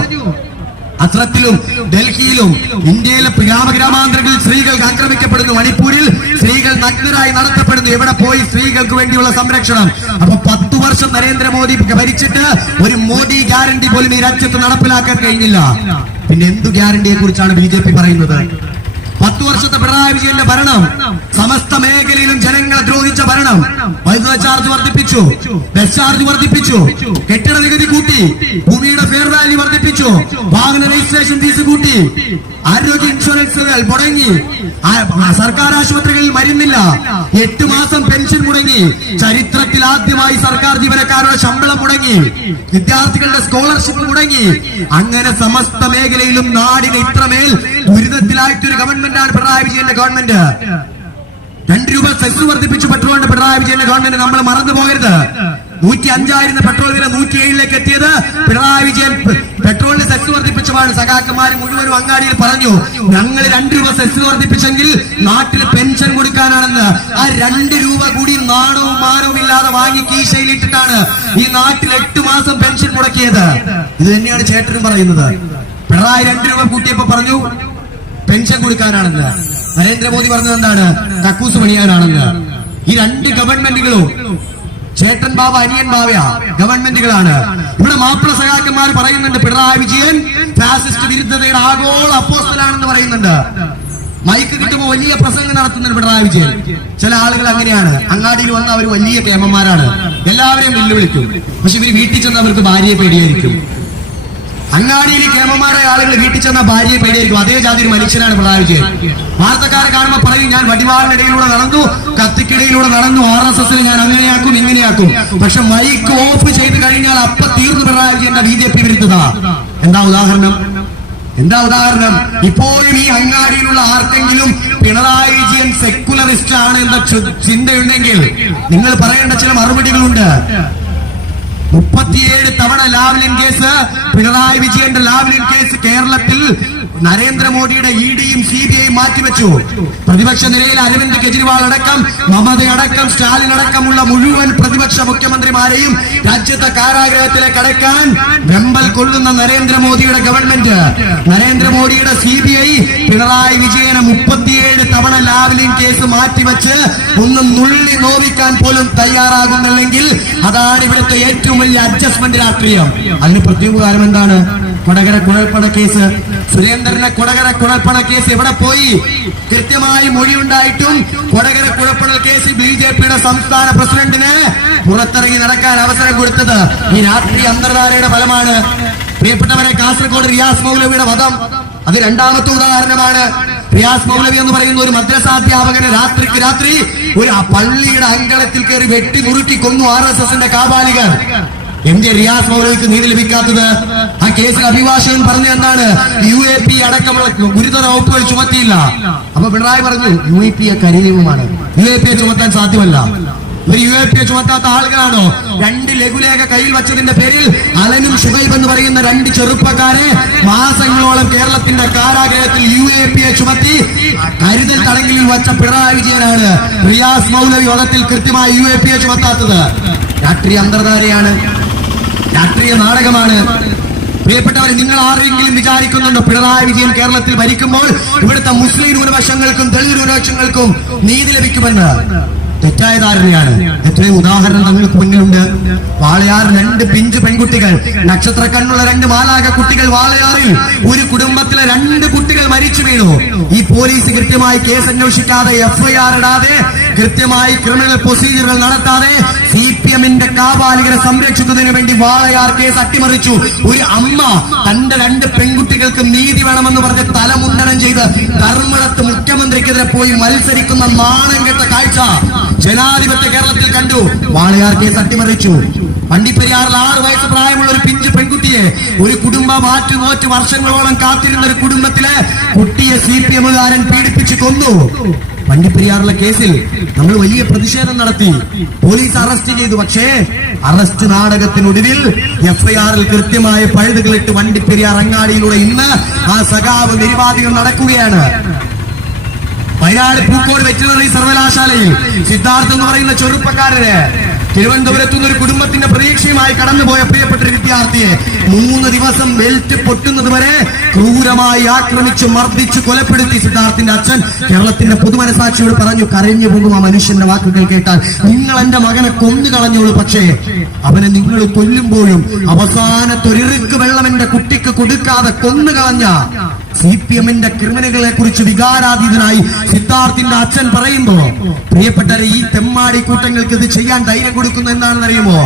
അത്രത്തിലും ഡൽഹിയിലും ഇന്ത്യയിലെ ഗ്രാമഗ്രാമാന്തരങ്ങളിൽ സ്ത്രീകൾക്ക് ആക്രമിക്കപ്പെടുന്നു. മണിപ്പൂരിൽ സ്ത്രീകൾ നഗ്നരായി നടത്തപ്പെടുന്നു. എവിടെ പോയി സ്ത്രീകൾക്ക് വേണ്ടിയുള്ള സംരക്ഷണം? അപ്പൊ 10 വർഷം നരേന്ദ്രമോദി ഭരിച്ചിട്ട് ഒരു മോഡി ഗ്യാരണ്ടി പോലും ഈ രാജ്യത്ത് നടപ്പിലാക്കാൻ കഴിഞ്ഞില്ല. പിന്നെ എന്തു ഗ്യാരണ്ടിയെ കുറിച്ചാണ് BJP പറയുന്നത്? 10 വർഷത്തെ പിണറായി വിജയന്റെ ഭരണം സമസ്ത മേഖലയിലും ജനങ്ങളെ ദ്രോഹിച്ച ഭരണം. വൈദ്യുത ചാർജ് വർദ്ധിപ്പിച്ചു, ബസ് ചാർജ് വർദ്ധിപ്പിച്ചു, കെട്ടിട നികുതി കൂട്ടി, ഭൂമിയുടെ ഫെയർ വാല്യൂ വർദ്ധിപ്പിച്ചു, വാഹന രജിസ്ട്രേഷൻ ഫീസ് കൂട്ടി, ആരോഗ്യ ഇൻഷുറൻസുകൾ മുടങ്ങി, സർക്കാർ ആശുപത്രികളിൽ മരുന്നില്ല, 8 മാസം പെൻഷൻ മുടങ്ങി, ചരിത്രത്തിൽ ആദ്യമായി സർക്കാർ ജീവനക്കാരുടെ ശമ്പളം മുടങ്ങി, വിദ്യാർത്ഥികളുടെ സ്കോളർഷിപ്പ് മുടങ്ങി. അങ്ങനെ സമസ്ത മേഖലയിലും നാടിന് ഇത്രമേൽ ദുരിതത്തിലായിട്ടൊരു ഗവൺമെന്റാണ് പിണറായി വിജയന്റെ ഗവൺമെന്റ്. 2 രൂപ സെസ് വർദ്ധിപ്പിച്ചു പെട്രോളിന്റെ പിണറായി വിജയന്റെ ഗവൺമെന്റ് നമ്മൾ മറന്നു പോകരുത്. 105 പെട്രോൾ വില 107 എത്തിയത്. പിണറായി വിജയൻ പെട്രോളിന് സെസ് വർദ്ധിപ്പിച്ചതാണ്. സഖാക്കന്മാർ മുഴുവനും അങ്ങാടിയിൽ പറഞ്ഞു, ഞങ്ങൾ 2 രൂപ സെസ് വർദ്ധിപ്പിച്ചെങ്കിൽ നാട്ടിൽ പെൻഷൻ കൊടുക്കാനാണെന്ന്. ആ 2 രൂപ കൂടി നാണവും മാനവും ഇല്ലാതെ വാങ്ങി കീശയിലിട്ടിട്ടാണ് ഈ നാട്ടിൽ 8 മാസം പെൻഷൻ മുടക്കിയത്. ഇത് തന്നെയാണ് ചേട്ടനും പറയുന്നത്. പിണറായി 2 രൂപ കൂട്ടിയപ്പോ പറഞ്ഞു പെൻഷൻ കൊടുക്കാനാണെന്ന്. നരേന്ദ്രമോദി പറഞ്ഞത് എന്താണ്? കക്കൂസ് പണിയാനാണെന്ന്. ഈ 2 ഗവൺമെന്റുകളും ചേട്ടൻ ബാബ അനിയൻ ബാവ ഗവൺമെന്റുകളാണ്. ഇവിടെ മാപ്പിള സഖാക്കന്മാർ പറയുന്നുണ്ട് പിണറായി വിജയൻ ഫാസിസ്റ്റ് വിരുദ്ധതയുടെ ആഗോള അപ്പോസ്തലാണെന്ന് പറയുന്നുണ്ട്. മൈക്ക് കിട്ടുമ്പോൾ വലിയ പ്രസംഗം നടത്തുന്നുണ്ട് പിണറായി വിജയൻ. ചില ആളുകൾ അങ്ങനെയാണ്, അങ്ങാടിയിൽ വന്ന അവർ വലിയ കേമന്മാരാണ്, എല്ലാവരെയും വെല്ലുവിളിക്കും. പക്ഷെ ഇവർ വീട്ടിൽ ചെന്ന് അവർക്ക് ഭാര്യയെ പേടിയായിരിക്കും. അങ്ങാടിയിൽ കേമന്മാരെ ആളുകൾ വീട്ടിൽ ചെന്ന ഭാര്യയെ പേടിയായിരിക്കും. അതേ ജാതി ഒരു മനുഷ്യനാണ് പിണറായി വിജയൻ. വാർത്തക്കാരെ കാണുമ്പോൾ പറയും, ഞാൻ വടിവാളിനിടയിലൂടെ നടന്നു, കത്തിക്കിടയിലൂടെ നടന്നു, RSS ഞാൻ അങ്ങനെയാക്കും ഇങ്ങനെയാക്കും. പക്ഷെ മൈക്ക് ഓഫ് ചെയ്ത് കഴിഞ്ഞാൽ അപ്പൊ തീർന്നു പിണറായി വിജയന്റെ BJP വിരുദ്ധത. എന്താ ഉദാഹരണം? ഇപ്പോഴും ഈ അങ്ങാടിയിലുള്ള ആർക്കെങ്കിലും പിണറായി വിജയൻ സെക്കുലറിസ്റ്റ് ആണ് എന്ന ചിന്തയുണ്ടെങ്കിൽ നിങ്ങൾ പറയേണ്ട ചില മറുപടികളുണ്ട്. 37 തവണ ലാവ്ലിൻ കേസ്, പിണറായി വിജയന്റെ ലാവ്ലിൻ കേസ് കേരളത്തിൽ നരേന്ദ്രമോദിയുടെ EDയും CBIയും മാറ്റിവെച്ചു. പ്രതിപക്ഷ നിലയിൽ അരവിന്ദ് കെജ്രിവാൾ അടക്കം, മമത അടക്കം, സ്റ്റാലിൻ അടക്കമുള്ള മുഴുവൻ പ്രതിപക്ഷ മുഖ്യമന്ത്രിമാരെയും രാജ്യത്തെ കാരാഗ്രഹത്തിലേക്ക് അടക്കാൻ വെമ്പൽ കൊള്ളുന്ന നരേന്ദ്രമോദിയുടെ ഗവൺമെന്റ്, നരേന്ദ്രമോദിയുടെ CBI പിണറായി വിജയനെ 37 തവണ ലാവ്ലിൻ കേസ് മാറ്റിവെച്ച് ഒന്നും നുള്ളി നോവിക്കാൻ പോലും തയ്യാറാകുന്നില്ലെങ്കിൽ അതാണ് ഇവിടുത്തെ ഏറ്റവും വലിയ അഡ്ജസ്റ്റ്മെന്റ് രാഷ്ട്രീയം. അതിന് പ്രത്യേക കാരണം എന്താണ്? കൊടകര കുഴൽപ്പണ കേസ്, സുരേന്ദ്രന്റെ കൊടകര കുഴൽപ്പണ കേസ് എവിടെ പോയി? കൃത്യമായി മൊഴിയുണ്ടായിട്ടും കൊടകര കുഴൽപ്പണ കേസ് BJPയുടെ സംസ്ഥാന പ്രസിഡന്റിന് പുറത്തിറങ്ങി നടക്കാൻ അവസരം കൊടുത്തത് ഈ രാഷ്ട്രീയ അന്തർധാരയുടെ ഫലമാണ്. പ്രിയപ്പെട്ടവരെ, കാസർഗോഡ് റിയാസ് മൗലവിയുടെ വധം അത് 2ാമത്തെ ഉദാഹരണമാണ്. റിയാസ് മൗലവി എന്ന് പറയുന്ന ഒരു മദ്രസാധ്യാപകനെ രാത്രിക്ക് രാത്രി ഒരു പള്ളിയുടെ അങ്കണത്തിൽ കയറി വെട്ടി നുറുക്കി കൊന്നു RSSന്റെ കാബാലികർ. എന്റെ റിയാസ് മൗലവിക്ക് നീതി ലഭിക്കാത്തത്? ആ കേസിൽ അഭിഭാഷകൻ പറഞ്ഞ എന്താണ്? UAP അടക്കമുള്ള ഗുരുതര വകുപ്പുകൾ ചുമത്തിയില്ല. അപ്പൊ പിണറായി പറഞ്ഞു UAP കരിനിയമമാണ്, UAP ചുമത്താൻ സാധ്യമല്ല. ഒരു UAP ചുമത്താത്ത ആളുകളാണോ? 2 ലഘുലേഖ കയ്യിൽ വച്ചതിന്റെ പേരിൽ അലനും ഷുഹൈബ് എന്ന് പറയുന്ന 2 ചെറുപ്പക്കാരെ മാസങ്ങളോളം കേരളത്തിന്റെ കാരാഗ്രഹത്തിൽ UAP ചുമത്തി കരുതൽ തടങ്കലിൽ വച്ച പിണറായി വിജയനാണ് റിയാസ് മൗലവി വധത്തിൽ കൃത്യമായി UAP ചുമത്താത്തത്. രാഷ്ട്രീയ അന്തർധാരയാണ്, രാഷ്ട്രീയ നാടകമാണ്. പ്രിയപ്പെട്ടവരെ, നിങ്ങൾ ആരെങ്കിലും വിചാരിക്കുന്നുണ്ടോ പിണറായി വിജയൻ കേരളത്തിൽ ഭരിക്കുമ്പോൾ ഇവിടുത്തെ മുസ്ലിം ന്യൂനപക്ഷങ്ങൾക്കും ദളിത് ന്യൂനപക്ഷങ്ങൾക്കും നീതി ലഭിക്കുമെന്ന്? തെറ്റായ ധാരണയാണ്. എത്രയോ ഉദാഹരണം നിങ്ങൾക്ക് മുന്നിലുണ്ട്. വാളയാർ 2 പിഞ്ച് പെൺകുട്ടികൾ, നക്ഷത്ര കണ്ണുള്ള 2 മാലാക കുട്ടികൾ വാളയാറിൽ ഒരു കുടുംബത്തിലെ 2 കുട്ടികൾ മരിച്ചു വീണു. ഈ പോലീസ് കൃത്യമായി കേസ് അന്വേഷിക്കാതെ, FIR ഇടാതെ, കൃത്യമായി ക്രിമിനൽ പ്രൊസീജിയറുകൾ നടത്താതെ CPMന്റെ കാബാലികരെ സംരക്ഷിക്കുന്നതിന് വേണ്ടി വാളയാർ കേസ് അട്ടിമറിച്ചു. ഒരു അമ്മ തന്റെ 2 പെൺകുട്ടികൾക്ക് നീതി വേണമെന്ന് പറഞ്ഞ് തലമുണ്ടനം ചെയ്ത് ധർമ്മടത്ത് മുഖ്യമന്ത്രിക്കെതിരെ പോയി മത്സരിക്കുന്ന നാണം കെട്ട കാഴ്ച ജനാധിപത്യ കേരളത്തിൽ കണ്ടു. വാളയാർ കേസ് അട്ടിമറിച്ചു. വണ്ടിപ്പെരിയാറിൽ 6 വയസ്സ് പ്രായമുള്ള ഒരു പിഞ്ചു പെൺകുട്ടിയെ ഒരു കുടുംബം ആറ്റുനോറ്റ് വർഷങ്ങളോളം കാത്തിരുന്ന ഒരു കുടുംബത്തിലെ കുട്ടിയെ CPMകാരൻ പീഡിപ്പിച്ച് കൊന്നു. വണ്ടിപ്പെരിയാറിലെ കേസിൽ നമ്മൾ വലിയ പ്രതിഷേധം നടത്തി, പോലീസ് അറസ്റ്റ് ചെയ്തു. പക്ഷേ അറസ്റ്റ് നാടകത്തിനൊടുവിൽ FIRൽ കൃത്യമായ പഴുതുകളിട്ട് വണ്ടിപ്പെരിയാർ അങ്ങാടിയിലൂടെ ഇന്ന് ആ സഖാവ് നിരുപാധികം നടക്കുകയാണ്. വയനാട് പൂക്കോട് വെറ്റിനറി സർവകലാശാലയിൽ സിദ്ധാർത്ഥ എന്ന് പറയുന്ന ചെറുപ്പക്കാരന് തിരുവനന്തപുരത്തു നിന്നൊരു കുടുംബത്തിന്റെ പ്രതീക്ഷയുമായി കടന്നുപോയ പ്രിയപ്പെട്ട ഒരു വിദ്യാർത്ഥിയെ 3 ദിവസം ബെൽറ്റ് പൊട്ടുന്നത് വരെ ക്രൂരമായി ആക്രമിച്ച് മർദ്ദിച്ച് കൊലപ്പെടുത്തി സിദ്ധാർത്ഥിന്റെ അച്ഛൻ കേരളത്തിന്റെ പൊതുമനസാക്ഷിയോട് പറഞ്ഞു. കരഞ്ഞു പോകും ആ മനുഷ്യന്റെ വാക്കുകൾ കേട്ടാൽ. നിങ്ങൾ എന്റെ മകനെ കൊന്നു കളഞ്ഞോളൂ, പക്ഷേ അവനെ നിങ്ങൾ കൊല്ലുമ്പോഴും അവസാനത്തൊരിറുക്ക് വെള്ളം എന്റെ കുട്ടിക്ക് കൊടുക്കാതെ കൊന്നു കളഞ്ഞ CPMന്റെ ക്രിമിനലുകളെ കുറിച്ച് വികാരാതീതനായി സിദ്ധാർത്ഥിന്റെ അച്ഛൻ പറയുമ്പോ, പ്രിയപ്പെട്ടവരെ, ഈ തെമ്മാടി കൂട്ടങ്ങൾക്ക് ഇത് ചെയ്യാൻ ധൈര്യം കൊടുക്കുന്നു എന്താണെന്ന് അറിയുമോ?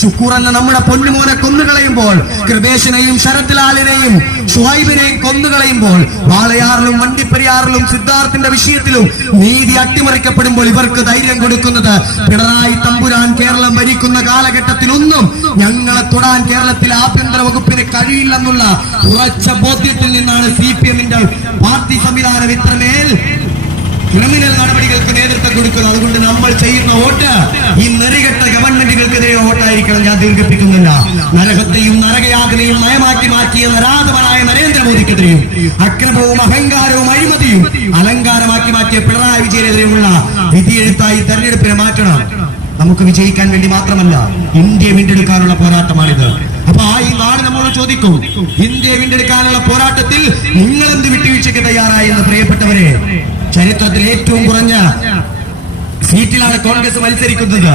ശുക്കൂർ എന്ന നമ്മുടെ പൊന്നുമോനെ കൊന്നുകളയുമ്പോൾ, കൃപേഷിനെയും ശരത്ലാലിനെയും ഷുഹൈബിനെയും കൊന്നുകളയുമ്പോൾ, വാളയാറിലും വണ്ടിപ്പെരിയാറിലും സിദ്ധാർത്ഥിന്റെ വിഷയത്തിലും നീതി അട്ടിമറിക്കപ്പെടുമ്പോൾ ഇവർക്ക് ധൈര്യം കൊടുക്കുന്നത് പിണറായി തമ്പുരാൻ കേരളം ഭരിക്കുന്ന കാലഘട്ടത്തിലൊന്നും ഞങ്ങളെ തൊടാൻ കേരളത്തിലെ ആഭ്യന്തര വകുപ്പിന് കഴിയില്ലെന്നുള്ള ഉറച്ച ബോധ്യത്തിൽ നിന്നാണ് CPMന്റെ പാർട്ടി സംവിധാനം ഇത്രമേൽ ക്രിമിനൽ നടപടികൾക്ക് നേതൃത്വം കൊടുക്കുന്നു. അതുകൊണ്ട് നമ്മൾ ചെയ്യുന്ന വോട്ട് ഈ നെറികെട്ട ഗവൺമെന്റുകൾക്കെതിരെ വോട്ടായിരിക്കണം. ഞാൻ ദീർഘിപ്പിക്കുന്നില്ല. നരകത്തെയും നരകയാതനയും നയമാക്കി മാറ്റിയ നരാധമനായ നരേന്ദ്രമോദിക്കെതിരെയും അക്രമവും അഹങ്കാരവും അഴിമതിയും അലങ്കാരമാക്കി മാറ്റിയ പിണറായി വിജയനെതിരെയുള്ള വിധിയെഴുത്തായി തെരഞ്ഞെടുപ്പിനെ മാറ്റണം. നമുക്ക് വിജയിക്കാൻ വേണ്ടി മാത്രമല്ല, ഇന്ത്യ വീണ്ടെടുക്കാനുള്ള പോരാട്ടമാണിത്. അപ്പൊ ഈ നാട് നമ്മളോട് ചോദിക്കും, ഇന്ത്യ വീണ്ടെടുക്കാനുള്ള പോരാട്ടത്തിൽ നിങ്ങൾ എന്ത് വിട്ടുവീഴ്ചയ്ക്ക് തയ്യാറായി എന്ന്. പ്രിയപ്പെട്ടവരെ, ചരിത്രത്തിൽ ഏറ്റവും കുറഞ്ഞ സീറ്റിലാണ് കോൺഗ്രസ് മത്സരിക്കുന്നത്.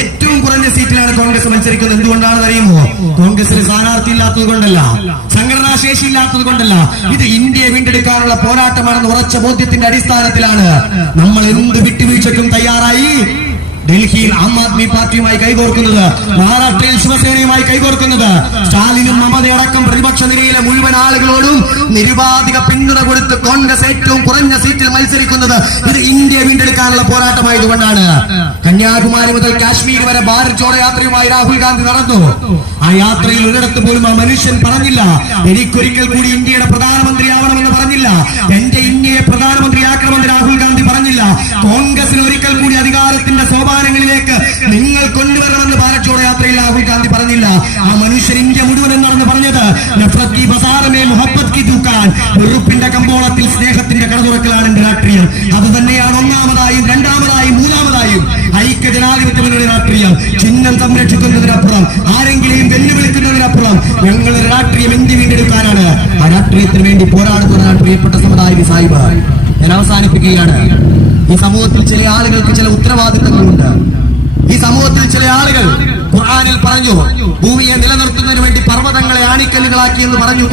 ഏറ്റവും കുറഞ്ഞ സീറ്റിലാണ് കോൺഗ്രസ് മത്സരിക്കുന്നത്. എന്തുകൊണ്ടാണെന്ന് അറിയുമോ? കോൺഗ്രസിന് സ്ഥാനാർത്ഥി ഇല്ലാത്തത് കൊണ്ടല്ല, സംഘടനാ ശേഷി ഇല്ലാത്തത് കൊണ്ടല്ല. ഇത് ഇന്ത്യയെ വീണ്ടെടുക്കാനുള്ള പോരാട്ടമാണെന്ന് ഉറച്ച ബോധ്യത്തിന്റെ അടിസ്ഥാനത്തിലാണ് നമ്മൾ എന്ത് വിട്ടുവീഴ്ചയ്ക്കും തയ്യാറായി ഡൽഹിയിൽ ആം ആദ്മി പാർട്ടിയുമായി കൈകോർക്കുന്നത്, മഹാരാഷ്ട്രയിൽ ശിവസേനയുമായി കൈകോർക്കുന്നത്, സ്റ്റാലിനും മമതയടക്കം പ്രതിപക്ഷ നിരയിലെ മുഴുവൻ ആളുകളോടും നിരുപാധിക പിന്തുണ കൊടുത്ത് കോൺഗ്രസ് ഏറ്റവും കുറഞ്ഞ സീറ്റിൽ മത്സരിക്കുന്നത് ഇത് ഇന്ത്യ വീണ്ടെടുക്കാനുള്ള പോരാട്ടമായതുകൊണ്ടാണ്. കന്യാകുമാരി മുതൽ കാശ്മീർ വരെ ഭാരത് ജോഡോ യാത്രയുമായി രാഹുൽ ഗാന്ധി നടന്നു. ആ യാത്രയിൽ ഒരിടത്ത് പോലും ആ മനുഷ്യൻ പറഞ്ഞില്ല എനിക്കൊരിക്കൽ കൂടി ഇന്ത്യയുടെ പ്രധാനമന്ത്രിയാവണമെന്ന് പറഞ്ഞില്ല. എന്റെ ഇന്ത്യയെ പ്രധാനമന്ത്രിയാക്കണമെന്ന് രാഹുൽ ഗാന്ധി പറഞ്ഞില്ല. കോൺഗ്രസിന് ഒരിക്കൽ കൂടി അധികാരത്തിന്റെ സോപാനങ്ങളിലേക്ക് നിങ്ങൾ കൊണ്ടുവരണമെന്ന് ഭാരത് ജോഡോ യാത്രയിൽ രാഹുൽ ഗാന്ധി പറഞ്ഞില്ല. ആ മനുഷ്യൻ ഇന്ത്യ മുഴുവൻ എന്നാണ് പറഞ്ഞത്. നഫ്രത് കി ബസാർ മേ മുഹബ്ബത് കി ദുകാൻ, വെറുപ്പിന്റെ കമ്പോളത്തിൽ സ്നേഹത്തിന്റെ കടതുറക്കലാണ് എന്റെ രാഷ്ട്രീയം. അത് തന്നെയാണ് ഒന്നാമതായും രണ്ടാമതായും മൂന്നാമതായും ഐക്യ ജനാധിപത്യ മുന്നണി രാഷ്ട്രീയം. ചിഹ്നം സംരക്ഷിക്കുന്നതിനപ്പുറം, ആരെങ്കിലും വെല്ലുവിളിക്കുന്നതിനപ്പുറം ഞങ്ങളുടെ രാഷ്ട്രീയം ഇന്ത്യ വീണ്ടെടുക്കാനാണ്. ആ രാഷ്ട്രീയത്തിന് വേണ്ടി പോരാടുന്നതാണ് പ്രിയപ്പെട്ട സമുദായ സാഹിബ്. ഞാൻ അവസാനിപ്പിക്കുകയാണ്. ഈ സമൂഹത്തിൽ ചില ആളുകൾക്ക് ചില ഉത്തരവാദിത്തങ്ങളുണ്ട്. ഈ സമൂഹത്തിൽ ചില ആളുകൾ ഖുർആനിൽ പറഞ്ഞു, ഭൂമിയെ നിലനിർത്തുന്നതിന് വേണ്ടി പർവ്വതങ്ങളെ ആണിക്കല്ലുകളാക്കി എന്ന് പറഞ്ഞു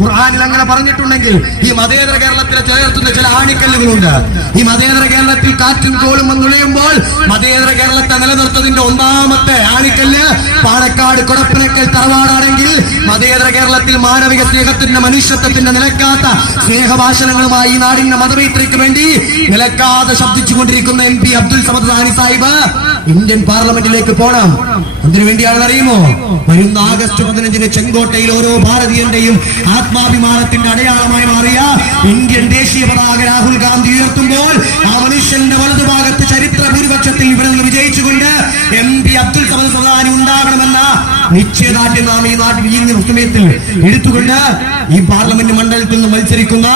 ഖുർആനിൽ അങ്ങനെ പറഞ്ഞിട്ടുണ്ടെങ്കിൽ ഈ മതേതര കേരളത്തിലെ ചേർത്തുന്ന ചില ആണിക്കല്ലുകളുണ്ട്. ഈ മതേതര കേരളത്തിൽ കാറ്റും കോളും വന്നുഴയുമ്പോൾ മതേതര കേരളത്തെ നിലനിർത്തുന്നതിന്റെ ഒന്നാമത്തെ ആണിക്കല്ല് പാലക്കാട് കൊടപ്പനക്കൽ തറവാടാണെങ്കിൽ, മതേതര കേരളത്തിൽ മാനവിക സ്നേഹത്തിന്റെ മനുഷ്യത്വത്തിന്റെ നിലക്കാത്ത സ്നേഹഭാഷണങ്ങളുമായി ഈ നാടിന്റെ മതമൈത്രിക്ക് വേണ്ടി നിലക്കാതെ ശബ്ദിച്ചുകൊണ്ടിരിക്കുന്ന MP അബ്ദുൽ സമദ് സാനി സാഹിബ് ഇന്ത്യൻ പാർലമെന്റിലേക്ക് പോണം. അതിനു വേണ്ടിയാണെന്ന് അറിയുമോ? വരുന്ന ആഗസ്റ്റ് 15 ചെങ്കോട്ടയിൽ ഓരോ ഭാരതീയന്റെയും ആത്മാഭിമാനത്തിന്റെ അടയാളമായി മാറിയ ഇന്ത്യൻ ദേശീയ പതാക രാഹുൽ ഗാന്ധി ഉയർത്തുമ്പോൾ ആ മനുഷ്യന്റെ വലതുഭാഗത്ത് ചരിത്ര ഭൂരിപക്ഷത്തിൽ ഇവിടെ നിന്ന് വിജയിച്ചുകൊണ്ട് MP അബ്ദുൽ സമദ് സദാനി ഉണ്ടാകണമെന്ന നിശ്ചയദാർഢ്യം നാം ഈ നാട്ടിൽ ഈ സമയത്തിൽ എടുത്തുകൊണ്ട് ഈ പാർലമെന്റ് മണ്ഡലത്തിൽ നിന്ന് മത്സരിക്കുന്ന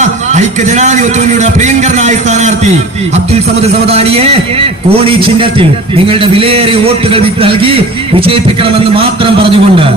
ഐക്യ ജനാധിപത്യയുടെ പ്രിയങ്കരനായ സ്ഥാനാർത്ഥി അബ്ദുൽ സമദ് സമദാനിയെ കോണി ചിഹ്നത്തിൽ നിങ്ങളുടെ വിലയേറിയ വോട്ടുകൾ നൽകി വിജയിപ്പിക്കണമെന്ന് മാത്രം പറഞ്ഞുകൊണ്ട്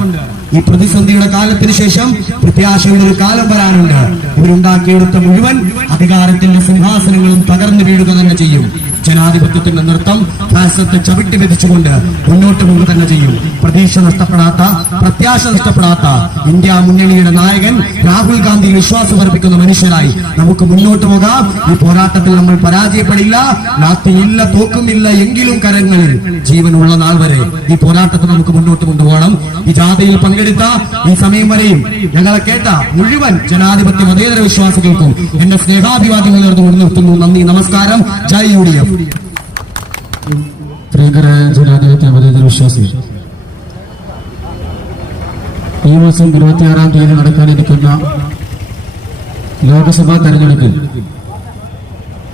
ഈ പ്രതിസന്ധിയുടെ കാലത്തിന് ശേഷം പ്രത്യാശയുടെ ഒരു കാലം വരാനുണ്ട്. ഇവരുണ്ടാക്കിയെടുത്ത മുഴുവൻ അധികാരത്തിന്റെ സിംഹാസനങ്ങളും തകർന്നു വീഴുക തന്നെ ചെയ്യും. ജനാധിപത്യത്തിന്റെ നൃത്തം ഫാസിസത്തെ ചവിട്ടി മെതിച്ചുകൊണ്ട് മുന്നോട്ട് പോവുക തന്നെ ചെയ്യും. പ്രതീക്ഷ നഷ്ടപ്പെടാത്ത, പ്രത്യാശ നഷ്ടപ്പെടാത്ത ഇന്ത്യ മുന്നണിയുടെ നായകൻ രാഹുൽ ഗാന്ധി വിശ്വാസമർപ്പിക്കുന്ന മനുഷ്യരായി നമുക്ക് മുന്നോട്ട് പോകാം. ഈ പോരാട്ടത്തിൽ നമ്മൾ പരാജയപ്പെടില്ല. ലാത്തിയില്ല, തോക്കുന്നില്ല, എങ്കിലും കരങ്ങളിൽ ജീവനുള്ള നാൾ വരെ ഈ പോരാട്ടത്തിൽ നമുക്ക് മുന്നോട്ട് കൊണ്ടുപോകണം. ഈ ജാഥയിൽ പങ്കെടുത്ത ഈ സമയം വരെയും ഞങ്ങളെ കേട്ട മുഴുവൻ ജനാധിപത്യ മതേതര വിശ്വാസികൾക്കും എന്റെ സ്നേഹാഭിവാദ്യം ഉയർന്നുകൊണ്ട് നിർത്തുന്നു. നന്ദി, നമസ്കാരം. ജയ് UDF. പ്രിയങ്കരായ ജനാധിപത്യ മതേതര വിശ്വാസികൾ, ഈ മാസം 26-ാം തീയതി നടക്കാനിരിക്കുന്ന ലോക്സഭാ തെരഞ്ഞെടുപ്പിൽ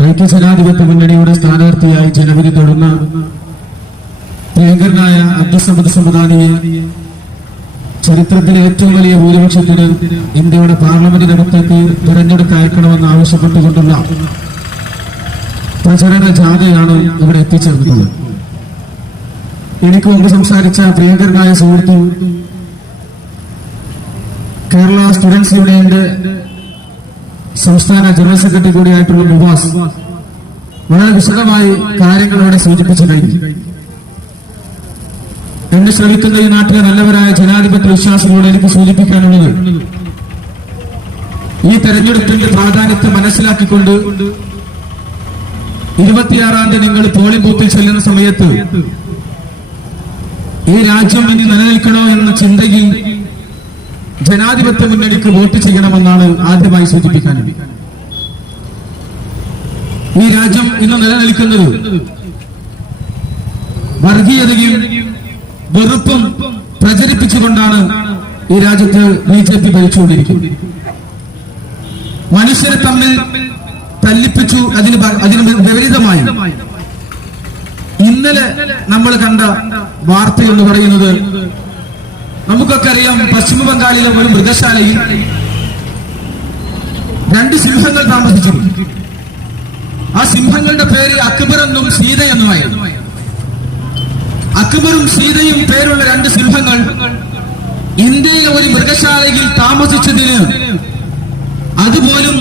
ഐക്യ ജനാധിപത്യ മുന്നണിയുടെ സ്ഥാനാർത്ഥിയായി ജനവിധി തൊടുന്ന പ്രിയങ്കരനായ അബ്ദുൽ സമദ് സമദാനിയെ ചരിത്രത്തിലെ ഏറ്റവും വലിയ ഭൂരിപക്ഷത്തിന് ഇന്ത്യയുടെ പാർലമെന്റിനകത്തേക്ക് തിരഞ്ഞെടുത്ത് അയക്കണമെന്ന് ആവശ്യപ്പെട്ടുകൊണ്ടുള്ള പ്രചരണ ജാഥയാണ് ഇവിടെ എത്തിച്ചേർന്നിട്ടുള്ളത്. എനിക്ക് മുമ്പ് സംസാരിച്ച പ്രിയങ്കരനായ സുഹൃത്തു കേരള സ്റ്റുഡൻസ് യൂണിയന്റെ സംസ്ഥാന ജനറൽ സെക്രട്ടറി കൂടിയായിട്ടുള്ള മുബാസ് വളരെ വിശദമായി കാര്യങ്ങളോടെ സൂചിപ്പിച്ചു കഴിഞ്ഞു. എന്നെ ശ്രമിക്കുന്ന ഈ നാട്ടിലെ നല്ലവരായ ജനാധിപത്യ വിശ്വാസികളോട് എനിക്ക് സൂചിപ്പിക്കാനുള്ളത്, ഈ തെരഞ്ഞെടുപ്പിന്റെ പ്രാധാന്യത്തെ മനസ്സിലാക്കിക്കൊണ്ട് 26-ാം തീയതി നിങ്ങൾ പോളിംഗ് ബൂത്തിൽ ചെല്ലുന്ന സമയത്ത് ഈ രാജ്യം ഇനി നിലനിൽക്കണോ എന്ന ചിന്തയിൽ ജനാധിപത്യ മുന്നണിക്ക് വോട്ട് ചെയ്യണമെന്നാണ് ആദ്യമായി സൂചിപ്പിക്കാനുള്ളത്. ഈ രാജ്യം ഇന്ന് നിലനിൽക്കുന്നത് വർഗീയതയും വെറുപ്പും പ്രചരിപ്പിച്ചുകൊണ്ടാണ് ഈ രാജ്യത്ത് BJP ഭരിച്ചുകൊണ്ടിരിക്കുന്നത്. മനുഷ്യരെ തമ്മിൽ തല്ലിപ്പിച്ചു. അതിന് വിപരീതമായി ഇന്നലെ നമ്മൾ കണ്ട വാർത്ത എന്ന് പറയുന്നത്, നമുക്കൊക്കെ അറിയാം, പശ്ചിമ ബംഗാളിലെ ഒരു മൃഗശാലയിൽ 2 സിംഹങ്ങൾ താമസിച്ചിരുന്നു. ആ സിംഹങ്ങളുടെ പേര് അക്ബർ എന്നും സീത എന്നുമായിരുന്നു. അക്ബറും സീതയും പേരുള്ള 2 സിംഹങ്ങൾ ഇന്ത്യയിലെ ഒരു മൃഗശാലയിൽ താമസിച്ചതിന്, അതുപോലും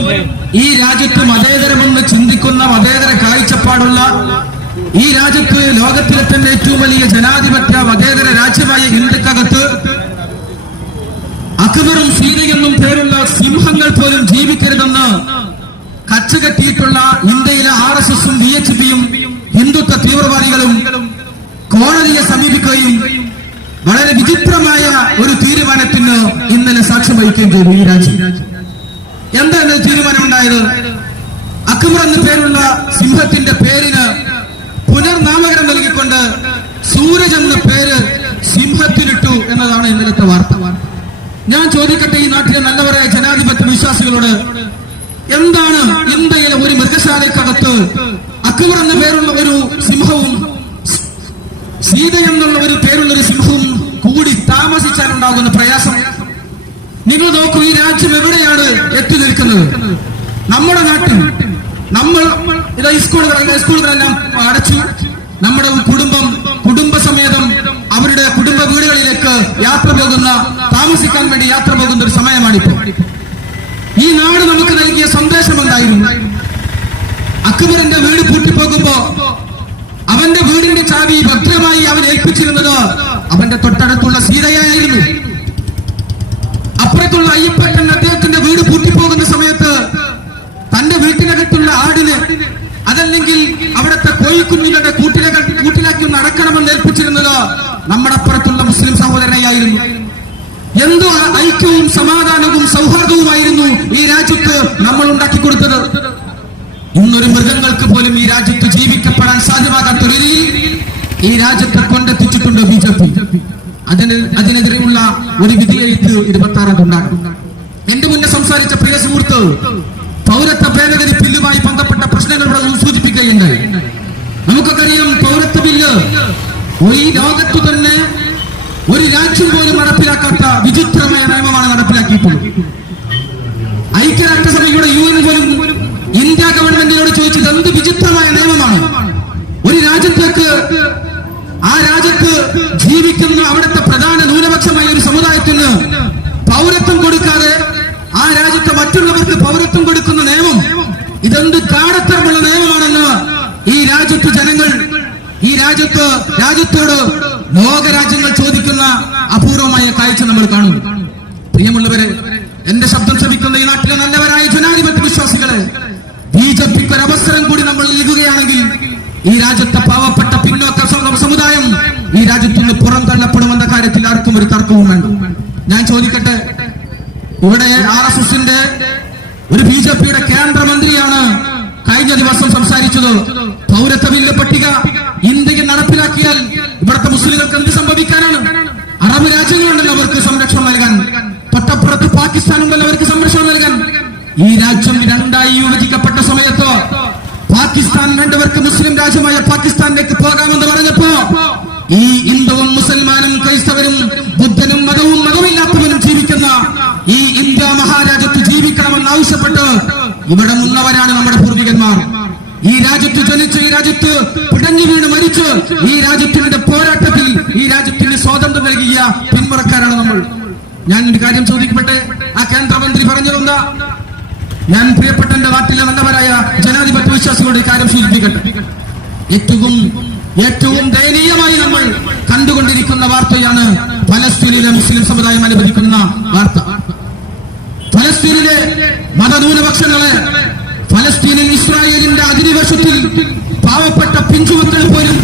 ഈ രാജ്യത്ത് മതേതരമെന്ന് ചിന്തിക്കുന്ന, മതേതര കാഴ്ചപ്പാടുള്ള, ഈ രാജ്യത്ത് ലോകത്തിലെ തന്നെ ഏറ്റവും വലിയ ജനാധിപത്യ മതേതര രാജ്യമായ ഇന്ത്യക്കകത്ത് അക്ബറും സീതയെന്നും പേരുള്ള സിംഹങ്ങൾ പോലും ജീവിക്കരുതെന്ന് കച്ചുകെട്ടിയിട്ടുള്ള ഇന്ത്യയിലെ RSSഉം VHPയും ഹിന്ദുത്വ തീവ്രവാദികളും കോടതിയെ സമീപിക്കുകയും വളരെ വിചിത്രമായ ഒരു തീരുമാനത്തിന് ഇന്നലെ സാക്ഷ്യം വഹിക്കുകയും ചെയ്തു. ഈ രാജ്യം എന്താണ് തീരുമാനമുണ്ടായത്? അക്ബർ എന്ന പേരുള്ള സിംഹത്തിന്റെ പേരിന് പുനർനാമകരണം നൽകിക്കൊണ്ട് സൂരജ് എന്ന പേര് സിംഹത്തിലിട്ടു എന്നതാണ് ഇന്നലത്തെ വാർത്ത. ഞാൻ ചോദിക്കട്ടെ, ഈ നാട്ടിലെ നല്ലവരായ ജനാധിപത്യ വിശ്വാസികളോട്, എന്താണ് ഇന്ത്യയിലെ ഒരു മൃഗശാലയ്ക്കകത്ത് അക്ബർ എന്ന പേരുള്ള ഒരു സിംഹവും സീത എന്നുള്ള ഒരു പേരുള്ള ഒരു സിംഹവും കൂടി താമസിച്ചാലുണ്ടാകുന്ന പ്രയാസം? നിങ്ങൾ നോക്കൂ, ഈ രാജ്യം എവിടെയാണ് എത്തി നിൽക്കുന്നത്? നമ്മുടെ നാട്ടിൽ നമ്മൾ സ്കൂളുകളെല്ലാം അടച്ചു. നമ്മുടെ കുടുംബസമേതം അവരുടെ കുടുംബ വീടുകളിലേക്ക് താമസിക്കാൻ വേണ്ടി യാത്ര പോകുന്ന ഒരു സമയമാണിപ്പോ. ഈ നാട് നമുക്ക് നൽകിയ സന്ദേശം എന്തായിരുന്നു? അക്ബറിന്റെ വീട് പൂട്ടിപ്പോകുമ്പോ അവന്റെ വീടിന്റെ ചാവി ഭദ്രമായി അവൻ ഏൽപ്പിച്ചിരുന്നത് അവന്റെ തൊട്ടടുത്തുള്ള സീതയായിരുന്നു. അപ്പുറത്തുള്ള അയ്യപ്പൻ അദ്ദേഹത്തിന്റെ വീട് പൂട്ടിപ്പോകുന്ന സമയത്ത് തന്റെ വീട്ടിനകത്തുള്ള ആടിന്, അതല്ലെങ്കിൽ അവിടുത്തെ കോഴിക്കുഞ്ഞുങ്ങളുടെ കൂട്ടിലാക്കി ഒന്ന് അടക്കണമെന്ന് ഏൽപ്പിച്ചിരുന്നത് നമ്മുടെ അപ്പുറത്തുള്ള മുസ്ലിം സഹോദരനെയായിരുന്നു. എന്തോ ഐക്യവും സമാധാനവും സൗഹാർദ്ദവുമായിരുന്നു ഈ രാജ്യത്ത് നമ്മൾ ഉണ്ടാക്കി കൊടുത്തത്. ഇന്നൊരു മൃഗങ്ങൾക്ക് പോലും ഈ രാജ്യത്ത് ജീവിക്കപ്പെടാൻ സാധ്യമാകാത്ത ഒരു രീതിയിൽ ഈ രാജ്യത്തെ കൊണ്ടെത്തിച്ചിട്ടുണ്ട് BJP. അതിനെതിരെയുള്ള ഒരു വിധിയെഴുത്ത് 26 ഉണ്ടാകും. എന്റെ മുന്നേ സംസാരിച്ച പ്രിയ സുഹൃത്ത് പൗരത്വ ഭേദഗതി ബില്ലുമായി ബന്ധപ്പെട്ട പ്രശ്നങ്ങൾ ഇവിടെ സൂചിപ്പിക്കുകയുണ്ടായി. നമുക്കൊക്കെ അറിയാം, പൗരത്വ ബില്ല് ഈ ലോകത്തു തന്നെ ഒരു രാജ്യം പോലും നടപ്പിലാക്കാത്ത വിചിത്രമായ നിയമമാണ് നടപ്പിലാക്കിയിട്ടുള്ളത്. ഐക്യരാഷ്ട്രസഭയുടെ UN പോലും ഇന്ത്യ ഗവൺമെന്റിനോട് ചോദിച്ചത് എന്ത് വിചിത്രമായ നിയമമാണ്? ഒരു രാജ്യത്തേക്ക്, ആ രാജ്യത്ത് ജീവിക്കുന്ന അവിടുത്തെ പ്രധാന ന്യൂനപക്ഷമായ ഒരു സമുദായത്തിന് പൗരത്വം കൊടുക്കാതെ ആ രാജ്യത്തെ മറ്റുള്ളവർക്ക് പൗരത്വം കൊടുക്കുന്ന നിയമം, ഇതെന്ത് കാടത്തരമുള്ള നിയമമാണെന്ന് ഈ രാജ്യത്ത് ജനങ്ങൾ, ഈ രാജ്യത്തോട് ലോകരാജ്യങ്ങൾ ചോദിക്കുന്ന അപൂർവമായ കാഴ്ച നമ്മൾ കാണുന്നു. പ്രിയമുള്ളവരെ, എന്റെ ശബ്ദം ശ്രമിക്കുന്ന ഈ നാട്ടിലെ നല്ലവരായ ജനാധിപത്യ വിശ്വാസികളെ, BJPക്ക് ഒരു അവസരം കൂടി നമ്മൾ നൽകുകയാണെങ്കിൽ ഈ രാജ്യത്തെ പാവപ്പെട്ട പിന്നോക്ക സമുദായം ഈ രാജ്യത്തുനിന്ന് പുറന്തള്ളപ്പെടുമെന്ന കാര്യത്തിൽ ആർക്കും ഒരു തർക്കവും വേണ്ട. ഞാൻ ചോദിക്കട്ടെ, ഇവിടെ RSSന്റെ ഒരു BJPയുടെ കേന്ദ്രമന്ത്രിയാണ് കഴിഞ്ഞ ദിവസം സംസാരിച്ചത്. പൗരത്വ ബില്ല് പട്ടിക ഇന്ത്യയിൽ നടപ്പിലാക്കിയാൽ ഇവിടുത്തെ മുസ്ലിങ്ങൾക്ക് എന്ത് സംഭവിക്കാനാണ്? അറബ് രാജ്യങ്ങളുണ്ടല്ലോ അവർക്ക് സംരക്ഷണം നൽകാൻ, തൊട്ടപ്പുറത്ത് പാകിസ്ഥാനുണ്ടല്ലോ അവർക്ക് സംരക്ഷണം നൽകാൻ. ഈ രാജ്യം 2ആയി വിഭജിക്കപ്പെട്ട സമയത്ത് പാകിസ്ഥാൻ വേണ്ടവർക്ക് മുസ്ലിം രാജ്യമായ പാകിസ്ഥാനിലേക്ക് പോകാമെന്ന് പറഞ്ഞപ്പോ ഈ ഹിന്ദുവും മുസൽമാനും ക്രൈസ്തവരും ബുദ്ധനും മതമില്ലാത്തവരും ജീവിക്കുന്ന ഈ ഇന്ത്യ മഹാരാജ്യത്ത് ജീവിക്കണമെന്ന് ആവശ്യപ്പെട്ട് ഇവിടെ നിന്നവരാണ് നമ്മുടെ പൂർവികന്മാർ. ഈ രാജ്യത്ത് ജനിച്ച്, ഈ രാജ്യത്ത് പിടഞ്ഞു വീണ് മരിച്ച്, ഈ രാജ്യത്തിന്റെ പോരാട്ടത്തിൽ ഈ രാജ്യത്തിന് സ്വാതന്ത്ര്യം നൽകിയ പിന്മുറക്കാരാണ് നമ്മൾ. ഞാൻ ഒരു കാര്യം ചോദിക്കട്ടെ, ആ കേന്ദ്രമന്ത്രി പറഞ്ഞതെന്താ? ഞാൻ പ്രിയപ്പെട്ട എന്റെ നാട്ടിലെ നല്ലവരായ ജനാധിപത്യ വിശ്വാസികളുടെ കാര്യം സൂചിപ്പിക്കട്ടെ. ഏറ്റവും ദയനീയമായി നമ്മൾ കണ്ടുകൊണ്ടിരിക്കുന്ന വാർത്തയാണ് ഫലസ്തീനിലെ മുസ്ലിം സമുദായം അനുവദിക്കുന്ന വാർത്ത. ഫലസ്തീനിലെ മതന്യൂനപക്ഷങ്ങളെ, ഫലസ്തീനിൽ ഇസ്രായേലിന്റെ അധിനിവേശത്തിൽ പാവപ്പെട്ട പിഞ്ചുമക്കൾ പോലും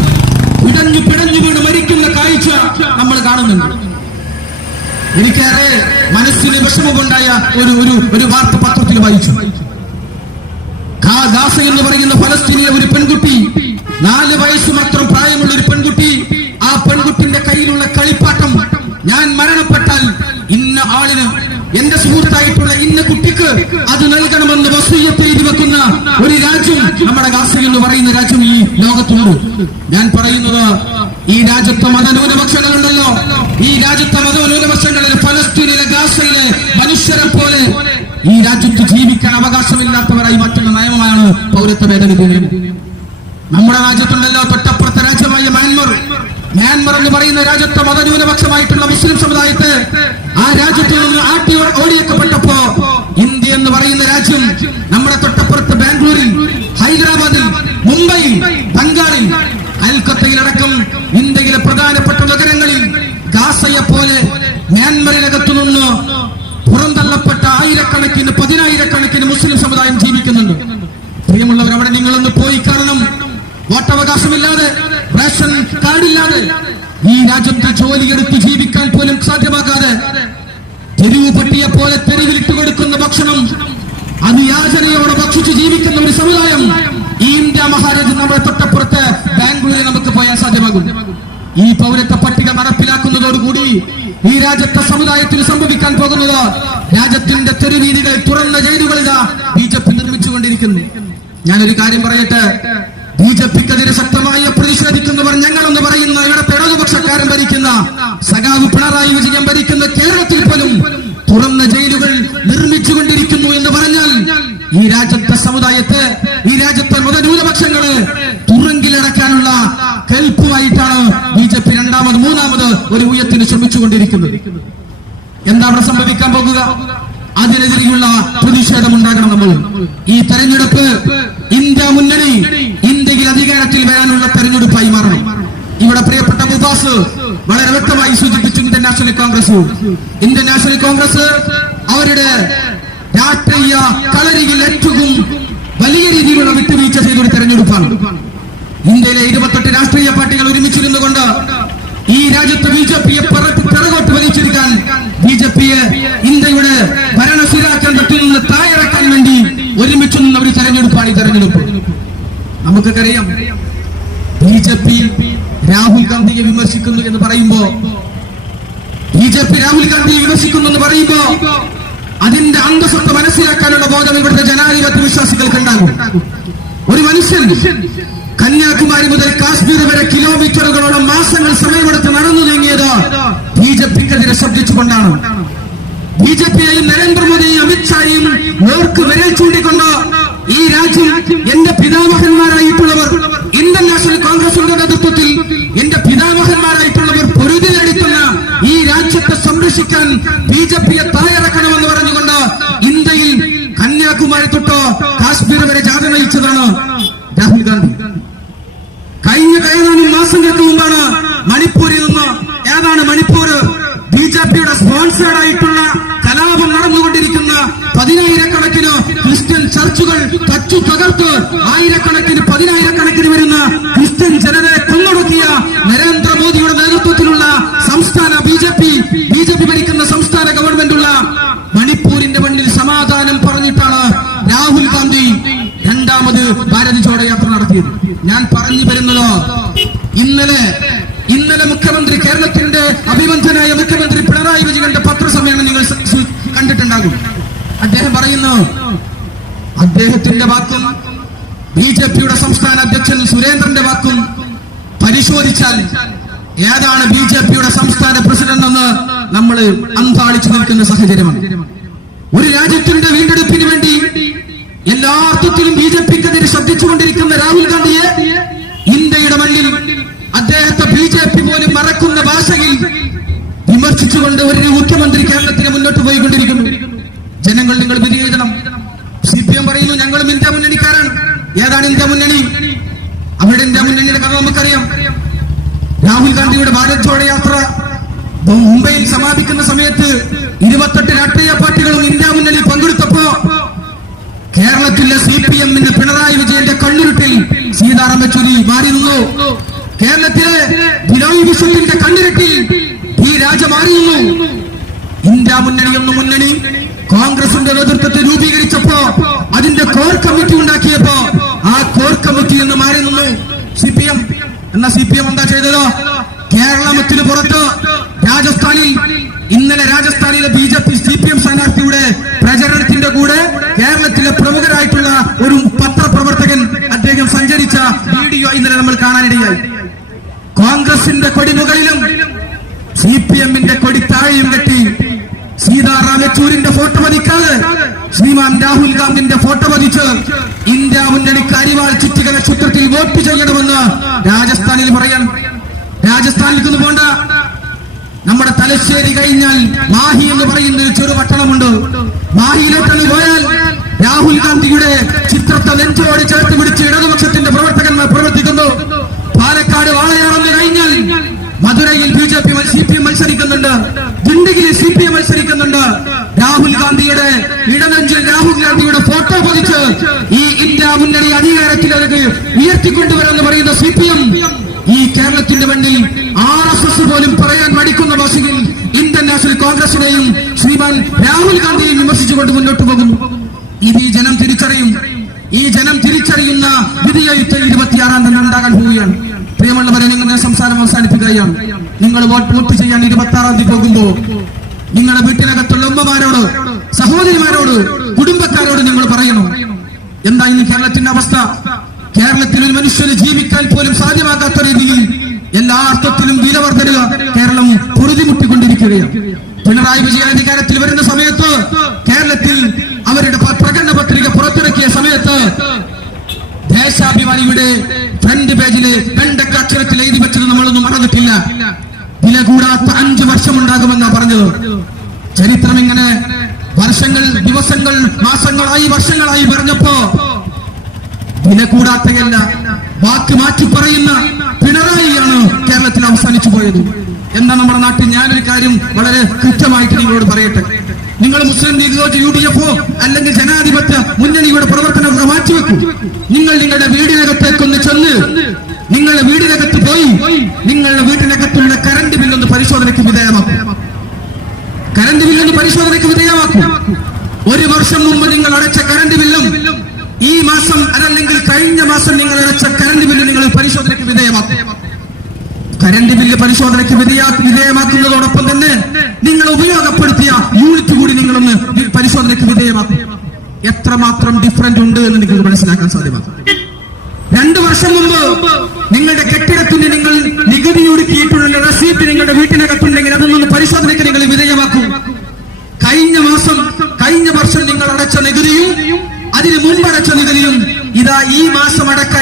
പിടഞ്ഞു വീണ് മരിക്കുന്ന കാഴ്ച നമ്മൾ കാണുന്നുണ്ട്. എനിക്കേറെ മനസ്സിന് വിഷമമുണ്ടായ ഒരു വാർത്ത പത്രത്തിൽ വായിച്ചു. ഗാസ എന്ന് പറയുന്ന ഫലസ്തീനിലെ ഒരു പെൺകുട്ടി, 4 വയസ്സ് മാത്രം പ്രായമുള്ള ഒരു പെൺകുട്ടി, ആ പെൺകുട്ടിന്റെ കയ്യിലുള്ള കളിപ്പാട്ടം, ഞാൻ മരണപ്പെട്ടാൽ ഇന്ന ആളിന് എന്റെ സുഹൃത്തായിട്ടുള്ള ഇന്ന കുട്ടിക്ക് അത് നൽകണമെന്ന് വസീയത്ത് എഴുതി വെക്കുന്ന ഒരു രാജ്യം നമ്മുടെ ഗാസ എന്ന് പറയുന്ന രാജ്യം ഈ ലോകത്തുണ്ട്. ഞാൻ പറയുന്നത് ഈ രാജ്യത്തെ മതന്യൂനപക്ഷങ്ങളുണ്ടല്ലോ, ഈ രാജ്യത്തെ മതന്യൂനപക്ഷങ്ങളിൽ ഫലസ്തീനിലെ ഗാസയിലെ മനുഷ്യരെ പോലെ ഈ രാജ്യത്ത് ജീവിക്കാൻ അവകാശമില്ലാത്തവരായി മാറ്റുന്ന നയമാണ് പൗരത്വ ഭേദഗതി നിയമം. നമ്മുടെ രാജ്യത്തുണ്ടല്ലോ തൊട്ടപ്പുറത്തെ രാജ്യമായ മ്യാൻമർ എന്ന് പറയുന്ന രാജ്യത്തെ മതന്യൂനപക്ഷമായിട്ടുള്ള മുസ്ലിം സമുദായത്തെ ആ രാജ്യത്ത് നിന്ന് ആട്ടി ഓടിയക്കപ്പെട്ടപ്പോ ഇന്ത്യ എന്ന് പറയുന്ന രാജ്യം നമ്മുടെ തൊട്ടപ്പുറത്ത് ബാംഗ്ലൂരിൽ, ഹൈദരാബാദിൽ, മുംബൈയിൽ, ബംഗാളിൽ, കൽക്കത്തയിലടക്കം ഇന്ത്യയിലെ പ്രധാനപ്പെട്ട നഗരങ്ങളിൽ ഗാസയെ പോലെ മ്യാൻമറിനകത്തു നിന്ന് പുറന്തള്ളപ്പെട്ട ആയിരക്കണക്കിന് പതിനായിരക്കണക്കിന് മുസ്ലിം സമുദായം ജീവിക്കുന്നുണ്ട്. പ്രിയമുള്ളവർ, അവിടെ നിങ്ങളൊന്ന് പോയി കാണണം. വോട്ടവകാശമില്ലാതെ, റേഷൻ കാർഡില്ലാതെ, ഈ രാജ്യത്ത് ജോലിയെടുത്ത് ജീവിക്കാൻ പോലും സാധ്യമാകാതെ തെരുവ് പട്ടിയെ പോലെ തെരുവിലിട്ട് കൊടുക്കുന്ന ഭക്ഷണം അത് യാചനയോടെ ഭക്ഷിച്ച് ജീവിക്കുന്ന ഒരു സമുദായം ഈ ഇന്ത്യ മഹാരാജ്യം നമ്മുടെ തൊട്ടപ്പുറത്ത് ബാംഗ്ലൂരിൽ നമുക്ക് പോയാൽ സാധ്യമാകും. ഈ പൗരത്വ പട്ടിക നടപ്പിലാക്കുന്നതോടുകൂടി ഈ രാജ്യത്തെ സമുദായത്തിന് സംഭവിക്കാൻ പോകുന്നത് രാജ്യത്തിന്റെ തെരുവീതികൾ, തുറന്ന ജയിലുകൾ ഇതാ BJP നിർമ്മിച്ചുകൊണ്ടിരിക്കുന്നു. ഞാനൊരു കാര്യം പറയട്ടെ, BJPക്കെതിരെ ശക്തമായി പ്രതിഷേധിക്കുന്നവർ ഞങ്ങളെന്ന് പറയുന്ന ഇവിടുത്തെ ഇടതുപക്ഷക്കാരൻ ഭരിക്കുന്ന സഖാവ് പിണറായി വിജയൻ ഭരിക്കുന്ന കേരളത്തിൽ പോലും തുറന്ന ജയിലുകൾ നിർമ്മിച്ചുകൊണ്ടിരിക്കുന്നു എന്ന് പറഞ്ഞാൽ ഈ രാജ്യത്തെ സമുദായത്തെ, ഈ രാജ്യത്തെ മതന്യൂനപക്ഷങ്ങളെ തുറങ്കിലടക്കാനുള്ള കെൽപ്പുമായിട്ടാണ് BJP രണ്ടാമത് മൂന്നാമത് ഒരു ഊഴത്തിന് ശ്രമിച്ചുകൊണ്ടിരിക്കുന്നത്. എന്താ അവിടെ സംഭവിക്കാൻ പോകുക? അതിനെതിരെയുള്ള പ്രതിഷേധം ഉണ്ടാകണം. നമ്മൾ ഈ തെരഞ്ഞെടുപ്പ് ഇന്ത്യ മുന്നണി ഇന്ത്യയിൽ അധികാരത്തിൽ വരാനുള്ള തെരഞ്ഞെടുപ്പായി മാറണം. ഇവിടെ പ്രിയപ്പെട്ട മുബാസ് വളരെ വ്യക്തമായി സൂചിപ്പിച്ചു. ഇന്ത്യൻ നാഷണൽ കോൺഗ്രസ് അവരുടെ രാഷ്ട്രീയ കളരിയിൽ ഏറ്റവും വലിയ രീതിയിലുള്ള വിട്ടുവീഴ്ച ചെയ്തൊരു തെരഞ്ഞെടുപ്പാണ്. ഇന്ത്യയിലെ 28 രാഷ്ട്രീയ പാർട്ടികൾ ഒരുമിച്ചിരുന്നുകൊണ്ട് ഈ രാജ്യത്ത് BJPയെ പിറകോട്ട് വലിച്ചെടുക്കാൻ, BJPയെ ഇന്ത്യയുടെ ഭരണശിലാ കേന്ദ്രത്തിൽ നിന്ന് താഴെയിറക്കാൻ വേണ്ടി ഒരുമിച്ച് നിന്ന ഒരു തെരഞ്ഞെടുപ്പാണ് ഈ തെരഞ്ഞെടുപ്പ്. നമുക്കറിയാം, BJP രാഹുൽ ഗാന്ധിയെ വിമർശിക്കുന്നു എന്ന് പറയുമ്പോ, അതിന്റെ അന്തസ്സത്ത് മനസ്സിലാക്കാനുള്ള ബോധം ഇവിടുത്തെ ജനാധിപത്യ വിശ്വാസികൾക്ക് ഉണ്ടാകും. ഒരു മനുഷ്യൻ കന്യാകുമാരി മുതൽ കാശ്മീർ വരെ കിലോമീറ്ററുകളോളം മാസങ്ങൾ സമയമെടുത്ത് നടന്നു നീങ്ങിയത് BJPക്കെതിരെ ശബ്ദിച്ചുകൊണ്ടാണ്. BJPയെയും നരേന്ദ്രമോദിയെയും അമിത്ഷായെയും നേർക്ക് വിരൽ ചൂണ്ടിക്കൊണ്ട് ഈ രാജ്യം എന്റെ പിതാമഹന്മാരായിട്ടുള്ളവർ, ഇന്ത്യൻ നാഷണൽ കോൺഗ്രസിന്റെ നേതൃത്വത്തിൽ എന്റെ പിതാമഹന്മാരായിട്ടുള്ളവർ പൊരുതി നേടിത്തുന്ന ഈ രാജ്യത്തെ സംരക്ഷിക്കാൻ BJPയെ താഴെയിറക്കണമെന്ന് പറഞ്ഞുകൊണ്ട് ഇന്ത്യയിൽ കന്യാകുമാരി തൊട്ട് കാശ്മീർ വരെ ജാഥ നയിച്ചതാണ് രാഹുൽ ഗാന്ധി. കഴിഞ്ഞ ഏതാനും മാസങ്ങൾക്ക് മുമ്പാണ് മണിപ്പൂരിൽ നിന്ന്, ഏതാണ് മണിപ്പൂർ, BJPയുടെ സ്പോൺസേഡ് ആയിട്ടുള്ള കലാപം നടന്നുകൊണ്ടിരിക്കുന്ന 10,000-കണക്കിന് ക്രിസ്ത്യൻ ചർച്ചുകൾ തച്ചു തകർത്ത് പതിനായിരക്കണക്കിന് വരുന്ന ക്രിസ്ത്യൻ ജനതയെ കൊന്നൊടുക്കിയ നരേന്ദ്രമോദിയുടെ നേതൃത്വത്തിലുള്ള സംസ്ഥാന BJP ഭരിക്കുന്ന സംസ്ഥാന ഗവൺമെന്റുള്ള മണിപ്പൂരിന്റെ മണ്ണിൽ സമാധാനം പറഞ്ഞിട്ടാണ് രാഹുൽ ഗാന്ധി രണ്ടാമത് ഭാരത് ജോഡോ യാത്ര നടത്തിയത്. ഞാൻ പറഞ്ഞു വരുന്നത്, ഇന്നലെ മുഖ്യമന്ത്രി, കേരളത്തിന്റെ അഭിമന്യനായ മുഖ്യമന്ത്രി പിണറായി വിജയന്റെ പത്രസമ്മേളനം നിങ്ങൾ കണ്ടിട്ടുണ്ടാകും. അദ്ദേഹം പറയുന്നു, അദ്ദേഹത്തിന്റെ വാക്കും BJPയുടെ സംസ്ഥാന അധ്യക്ഷൻ സുരേന്ദ്രന്റെ വാക്കും പരിശോധിച്ചാൽ ഏതാണ് BJPയുടെ സംസ്ഥാന പ്രസിഡന്റ് എന്ന് നമ്മൾ അന്താളിച്ചു നിൽക്കുന്ന സാഹചര്യമാണ്. ഒരു രാജ്യത്തിന്റെ വീണ്ടെടുപ്പിന് വേണ്ടി എല്ലാ അർത്ഥത്തിലും BJPക്കെതിരെ ശബ്ദിച്ചുകൊണ്ടിരിക്കുന്ന രാഹുൽ ഗാന്ധിയെ ഇന്ത്യയുടെ മണ്ണിൽ അദ്ദേഹത്തെ BJP പോലും മറക്കുന്ന ഭാഷയിൽ വിമർശിച്ചുകൊണ്ട് ഒരു മുഖ്യമന്ത്രി കേരളത്തിന് മുന്നോട്ട് പോയിക്കൊണ്ടിരിക്കുന്നു. ജനങ്ങൾ നിങ്ങൾ വിധി എഴുതണം. CPM പറയുന്നു, ഞങ്ങളും ഇന്ത്യ മുന്നണിക്കാരാണ്. ഏതാണ് ഇന്ത്യ മുന്നണി? അവരുടെ ഇന്ത്യ മുന്നണിയുടെ കഥ നമുക്കറിയാം. രാഹുൽ ഗാന്ധിയുടെ ഭാരത് ജോഡോ യാത്ര മുംബൈയിൽ സമാപിക്കുന്ന സമയത്ത് 28 രാഷ്ട്രീയ പാർട്ടികളും ഇന്ത്യ മുന്നണിയിൽ പങ്കെടുത്തപ്പോ കേരളത്തിലെ CPMന്റെ പിണറായി വിജയന്റെ കണ്ണുരുട്ടിൽ സീതാറാം യെച്ചൂരി മാറി നിന്നു. കേരളത്തിലെ ബിനോയ് വിശ്വത്തിന്റെ കണ്ണുരുട്ടിൽ ഈ രാജ്യം മാറി നിന്നു. ഇന്ത്യ മുന്നണി എന്ന മുന്നണി കോൺഗ്രസിന്റെ നേതൃത്വത്തിൽ രൂപീകരിച്ചപ്പോ, അതിന്റെ കോർ കമ്മിറ്റി ഉണ്ടാക്കിയപ്പോ ആ കോർ കമ്മിറ്റി നിന്ന് മാറി നിന്നു CPM. എന്നാ CPM എന്താ ചെയ്തത്? കേരളത്തിന് പുറത്ത് ഇന്നലെ രാജസ്ഥാനിലെ BJP CPM സ്ഥാനാർത്ഥി അദ്ദേഹത്തിന്റെ കൂടെ കേരളത്തിലെ പ്രമുഖരായിട്ടുള്ള ഒരു പത്രപ്രവർത്തകൻ അദ്ദേഹം സഞ്ചരിച്ച വീഡിയോ ഇന്നലെ നമ്മൾ കാണാനിടയായി. കോൺഗ്രസിന്റെ കൊടി മുകളിലും CPM-ന്റെ കൊടി താഴെയും കെട്ടി സീതാറാം യെച്ചൂരിന്റെ ഫോട്ടോ പതിക്കാതെ ശ്രീമാൻ രാഹുൽ ഗാന്ധിന്റെ ഫോട്ടോ പതിച്ച് ഇന്ത്യ മുന്നണിക്ക് അരിവാൾ ചുറ്റിക നക്ഷത്രത്തിൽ വോട്ട് ചെയ്യണമെന്ന് രാജസ്ഥാനിൽ പറയാൻ. രാജസ്ഥാനിലേക്ക് ഒന്ന് പോണ്ട, നമ്മുടെ തലശ്ശേരി കഴിഞ്ഞാൽ മാഹി എന്ന് പറയുന്ന ഒരു ചെറു പട്ടണമുണ്ട്. മാഹിയിലോട്ടൊന്ന് പോയാൽ രാഹുൽ ഗാന്ധിയുടെ ചിത്രത്തെ നെഞ്ചോട് ചേർത്ത് പിടിച്ച് ഇടതുപക്ഷത്തിന്റെ പ്രവർത്തകന്മാർ പ്രവർത്തിക്കുന്നു. പാലക്കാട് വാളയാറെന്ന് കഴിഞ്ഞാൽ മധുരയിൽ BJP CPM മത്സരിക്കുന്നുണ്ട്, ദിണ്ടിഗിൽ CPM മത്സരിക്കുന്നുണ്ട്. രാഹുൽ ഗാന്ധിയുടെ ഇടനെഞ്ചിൽ രാഹുൽ ഗാന്ധിയുടെ ഫോട്ടോ പതിച്ച് ഈ ഇന്ത്യ മുന്നണി അധികാരത്തിലേക്ക് ഉയർത്തിക്കൊണ്ടുവരാമെന്ന് പറയുന്ന CPM ഈ കേരളത്തിന്റെ മണ്ണിൽ RSS പോലും പറയാൻ മടിക്കുന്ന ഭാഷയിൽ ഇന്ത്യൻ നാഷണൽ കോൺഗ്രസിനെയും ശ്രീമാൻ രാഹുൽ ഗാന്ധിയെയും വിമർശിച്ചുകൊണ്ട് മുന്നോട്ട് പോകുന്നു. ഇത് ഈ ജനം തിരിച്ചറിയും. ഈ ജനം തിരിച്ചറിയുന്ന വിധിയെഴുത്ത് 26-ാം തീയതി ഉണ്ടാകാൻ പോവുകയാണ്. പ്രിയമുള്ളവരെ, നിങ്ങളുടെ സംസാരം അവസാനിപ്പിക്കുകയാണ്. നിങ്ങൾ വോട്ട് ചെയ്യാൻ 26-ാം തീയതി പോകുമ്പോൾ നിങ്ങളുടെ വീട്ടിനകത്തുള്ള ഉമ്മമാരോട്, സഹോദരിമാരോട്, കുടുംബക്കാരോട് നിങ്ങൾ പറയണം, എന്താ ഇന്ന് കേരളത്തിന്റെ അവസ്ഥ? കേരളത്തിൽ ഒരു മനുഷ്യന് ജീവിക്കാൻ പോലും സാധ്യമാകാത്ത രീതിയിൽ എല്ലാ അർത്ഥത്തിലും വിലവർദ്ധന കേരളം പൊറുതിമുട്ടിക്കൊണ്ടിരിക്കുകയാണ്. പിണറായി വിജയൻ അധികാരത്തിൽ വരുന്ന സമയത്ത് കേരളത്തിൽ അവരുടെ പ്രകടന പത്രിക പുറത്തിറക്കിയ സമയത്ത് ദേശാഭിമാനിയുടെ ഫ്രണ്ട് പേജിലെ വെണ്ടക്കാക്ഷരത്തിൽ എഴുതി വെച്ചത് നമ്മളൊന്നും മറന്നിട്ടില്ല. വില കൂടാത്ത 5 വർഷമുണ്ടാകുമെന്നാണ് പറഞ്ഞത്. ചരിത്രം ഇങ്ങനെ വർഷങ്ങൾ, ദിവസങ്ങൾ, മാസങ്ങളായി, വർഷങ്ങളായി പറഞ്ഞപ്പോ വില കൂടാത്തയല്ല, വാക്ക് മാറ്റി പറയുന്ന പിണറായിയാണ് കേരളത്തിൽ അവസാനിച്ചു പോയത്. എന്താ നമ്മുടെ നാട്ടിൽ? ഞാനൊരു കാര്യം വളരെ കൃത്യമായിട്ട് നിങ്ങളോട് പറയട്ടെ. നിങ്ങൾ മുസ്ലിം ലീഗ് UDF അല്ലെങ്കിൽ ജനാധിപത്യ മുന്നണിയുടെ പ്രവർത്തനമൊക്കെ മാറ്റിവെക്കും. നിങ്ങൾ നിങ്ങളുടെ വീടിനകത്തേക്കൊന്ന് ചെന്ന് നിങ്ങളുടെ വീടിനകത്ത് പോയി നിങ്ങളുടെ വീട്ടിനകത്തുള്ള കറണ്ട് ബില്ലൊന്ന് പരിശോധനയ്ക്ക് വിധേയമാക്കും. കറണ്ട് ബില്ലൊന്ന് പരിശോധനയ്ക്ക് വിധേയമാക്കും. 1 വർഷം മുമ്പ് നിങ്ങൾ അടച്ച കറണ്ട് ബില്ലും ഈ മാസം അതല്ലെങ്കിൽ കഴിഞ്ഞ മാസം നിങ്ങൾ അടച്ച കറണ്ട് ബില്ല് നിങ്ങൾ പരിശോധനയ്ക്ക് വിധേയമാക്കും. കറണ്ട് ബില്ല് പരിശോധനയ്ക്ക് വിധേയമാക്കുന്നതോടൊപ്പം തന്നെ നിങ്ങൾ ഉപയോഗപ്പെടുത്തിയ യൂണിറ്റ് കൂടി നിങ്ങളൊന്ന് പരിശോധനയ്ക്ക് വിധേയമാക്കും. എത്രമാത്രം ഡിഫറൻറ് ഉണ്ട് എന്ന് നിങ്ങൾക്ക് മനസ്സിലാക്കാൻ സാധ്യമാകും. 2 വർഷം മുമ്പ് നിങ്ങളുടെ കെട്ടിടത്തിന് നിങ്ങൾ നികുതി ഒടുക്കിയിട്ടുള്ള റസീറ്റ് നിങ്ങളുടെ വീട്ടിനകത്തുണ്ടെങ്കിൽ അതൊന്നും പരിശോധനയ്ക്ക് നിങ്ങൾ വിധേയമാക്കും. കഴിഞ്ഞ വർഷം നിങ്ങൾ അടച്ച നികുതിയും അതിന് മുമ്പടച്ച നികുതിയും ഇതാ ഈ മാസം അടക്ക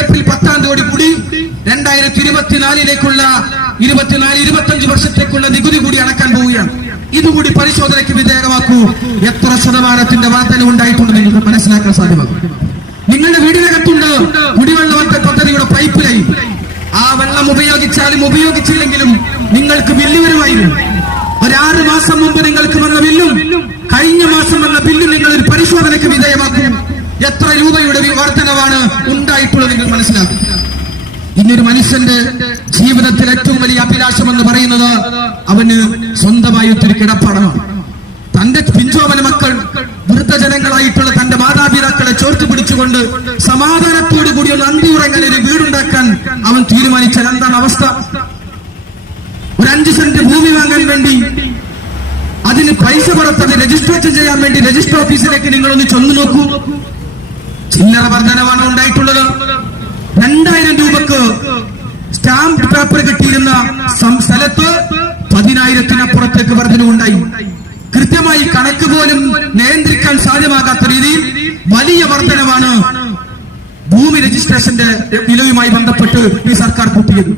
ഏപ്രിൽ 10-ാം തീയതി കൂടി 2024-ലേക്കുള്ള 24-25 വർഷത്തേക്കുള്ള നികുതി കൂടി അടക്കാൻ പോവുകയാണ്. ഇതുകൂടി പരിശോധനയ്ക്ക് വിധേയമാക്കൂ. എത്ര ശതമാനത്തിന്റെ വർധന ഉണ്ടായിട്ടുണ്ട് നിങ്ങൾക്ക് മനസ്സിലാക്കാൻ സാധ്യമാകും. നിങ്ങളുടെ വീടിനകത്തുണ്ട് കുടിവെള്ള പദ്ധതിയുടെ പൈപ്പ് ലൈൻ. ആ വെള്ളം ഉപയോഗിച്ചാലും ഉപയോഗിച്ചില്ലെങ്കിലും നിങ്ങൾക്ക് ബില്ല് വരുമായിരുന്നു. 6 മാസം മുമ്പ് നിങ്ങൾക്ക് വന്ന ബില്ലും കഴിഞ്ഞ മാസം വന്ന ബില്ലും നിങ്ങൾ ഒരു പരിശോധനയ്ക്ക് വിധേയമാക്കും. എത്ര രൂപയുടെ വർധനവാണ് ഉണ്ടായിട്ടുള്ളത് നിങ്ങൾ മനസ്സിലാക്കും. ഇന്നൊരു മനുഷ്യന്റെ ജീവിതത്തിൽ ഏറ്റവും വലിയ അഭിലാഷം എന്ന് പറയുന്നത് അവന് സ്വന്തമായി ഒത്തിരി കിടപ്പാടമാണ്. തന്റെ പിഞ്ചോമന മക്കൾ വൃദ്ധജനങ്ങളായിട്ടുള്ള തന്റെ മാതാപിതാക്കളെ ചോർത്ത് പിടിച്ചുകൊണ്ട് സമാധാനത്തോടു കൂടി ഒരു അന്തി ഉറങ്ങാൻ ഒരു വീടുണ്ടാക്കാൻ അവൻ തീരുമാനിച്ചാൽ എന്താണ് അവസ്ഥ? ഒരു 5 സെന്റ് ഭൂമി വാങ്ങാൻ വേണ്ടി അതിന് പൈസ കൊടുത്തത് രജിസ്ട്രേഷൻ ചെയ്യാൻ വേണ്ടി രജിസ്റ്റർ ഓഫീസിലേക്ക് നിങ്ങളൊന്ന് ചെന്നു നോക്കൂ. ചില്ലറ വർധനവാണ് ഉണ്ടായിട്ടുള്ളത്. 2000 രൂപക്ക് സ്റ്റാമ്പ് പേപ്പർ കിട്ടിയിരുന്ന സ്ഥലത്ത് 10,000-ത്തിനപ്പുറത്തേക്ക് വർധനവുണ്ടായി. കൃത്യമായി കണക്ക് പോലും നിയന്ത്രിക്കാൻ സാധ്യമാകാത്ത രീതിയിൽ വലിയ വർധനവാണ് ഭൂമി രജിസ്ട്രേഷന്റെ വിലയുമായി ബന്ധപ്പെട്ട് ഈ സർക്കാർ കൂട്ടിയത്.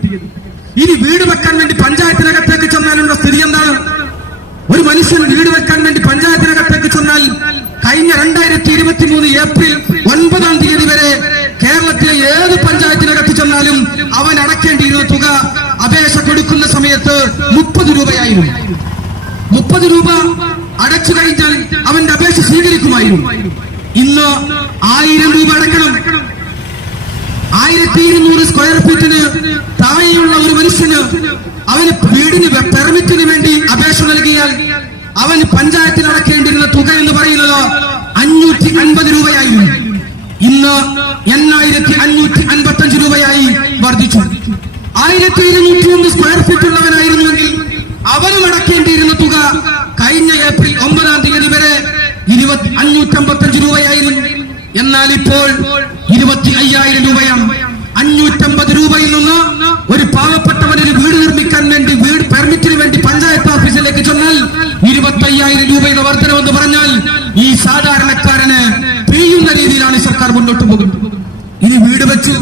ഇനി വീട് വെക്കാൻ വേണ്ടി പഞ്ചായത്തിനകത്തേക്ക് ചെന്നാലുള്ള സ്ഥിതി എന്താണ്? ഒരു മനുഷ്യൻ വീട് വെക്കാൻ വേണ്ടി പഞ്ചായത്തിനകത്തേക്ക് ചെന്നാൽ കഴിഞ്ഞ 2023 ഏപ്രിൽ 9-ാം തീയതി വരെ കേരളത്തിലെ ഏത് പഞ്ചായത്തിനകത്ത് ചെന്നാലും അവൻ അടക്കേണ്ടിയിരുന്ന തുക അപേക്ഷ കൊടുക്കുന്ന സമയത്ത് 30 രൂപയായിരുന്നു. 30 രൂപ അടച്ചു കഴിഞ്ഞാൽ അവന്റെ അപേക്ഷ സ്വീകരിക്കുമായിരുന്നു. ഇന്ന് 1000 രൂപ അടക്കണം. 1200 സ്ക്വയർ ഫീറ്റിന് താഴെയുള്ള ഒരു മനുഷ്യന് അവന് വീടിന് പെർമിറ്റിന് വേണ്ടി അപേക്ഷ നൽകിയാൽ അവന് പഞ്ചായത്തിൽ അടക്കേണ്ടിയിരുന്ന തുക എന്ന് പറയുന്നത് 550 രൂപയായിരുന്നു. ഇന്ന് 8,555 രൂപയായി വർദ്ധിച്ചു. 1201 സ്ക്വയർ ഫീറ്റ് ഉള്ളവനായിരുന്നുവെങ്കിൽ അവനും അടക്കേണ്ടിയിരുന്ന തുക കഴിഞ്ഞ ഏപ്രിൽ 9-ാം തീയതി വരെ 555 രൂപയായിരുന്നു. എന്നാൽ ഇപ്പോൾ 25,000 രൂപയാണ്. 550 രൂപയിൽ നിന്ന് ഒരു പാവപ്പെട്ടവനൊരു വീട് നിർമ്മിക്കാൻ വേണ്ടി വീട് പെർമിറ്റിന് വേണ്ടി പഞ്ചായത്ത് ഓഫീസിലേക്ക് ചെന്നാൽ 25,000 രൂപയുടെ വർധനമെന്ന് പറഞ്ഞാൽ ഈ സാധാരണക്കാരന് പിഴിയുന്ന രീതിയിലാണ് സർക്കാർ മുന്നോട്ട് പോകുന്നത്. ഇനി വീട് വെച്ചു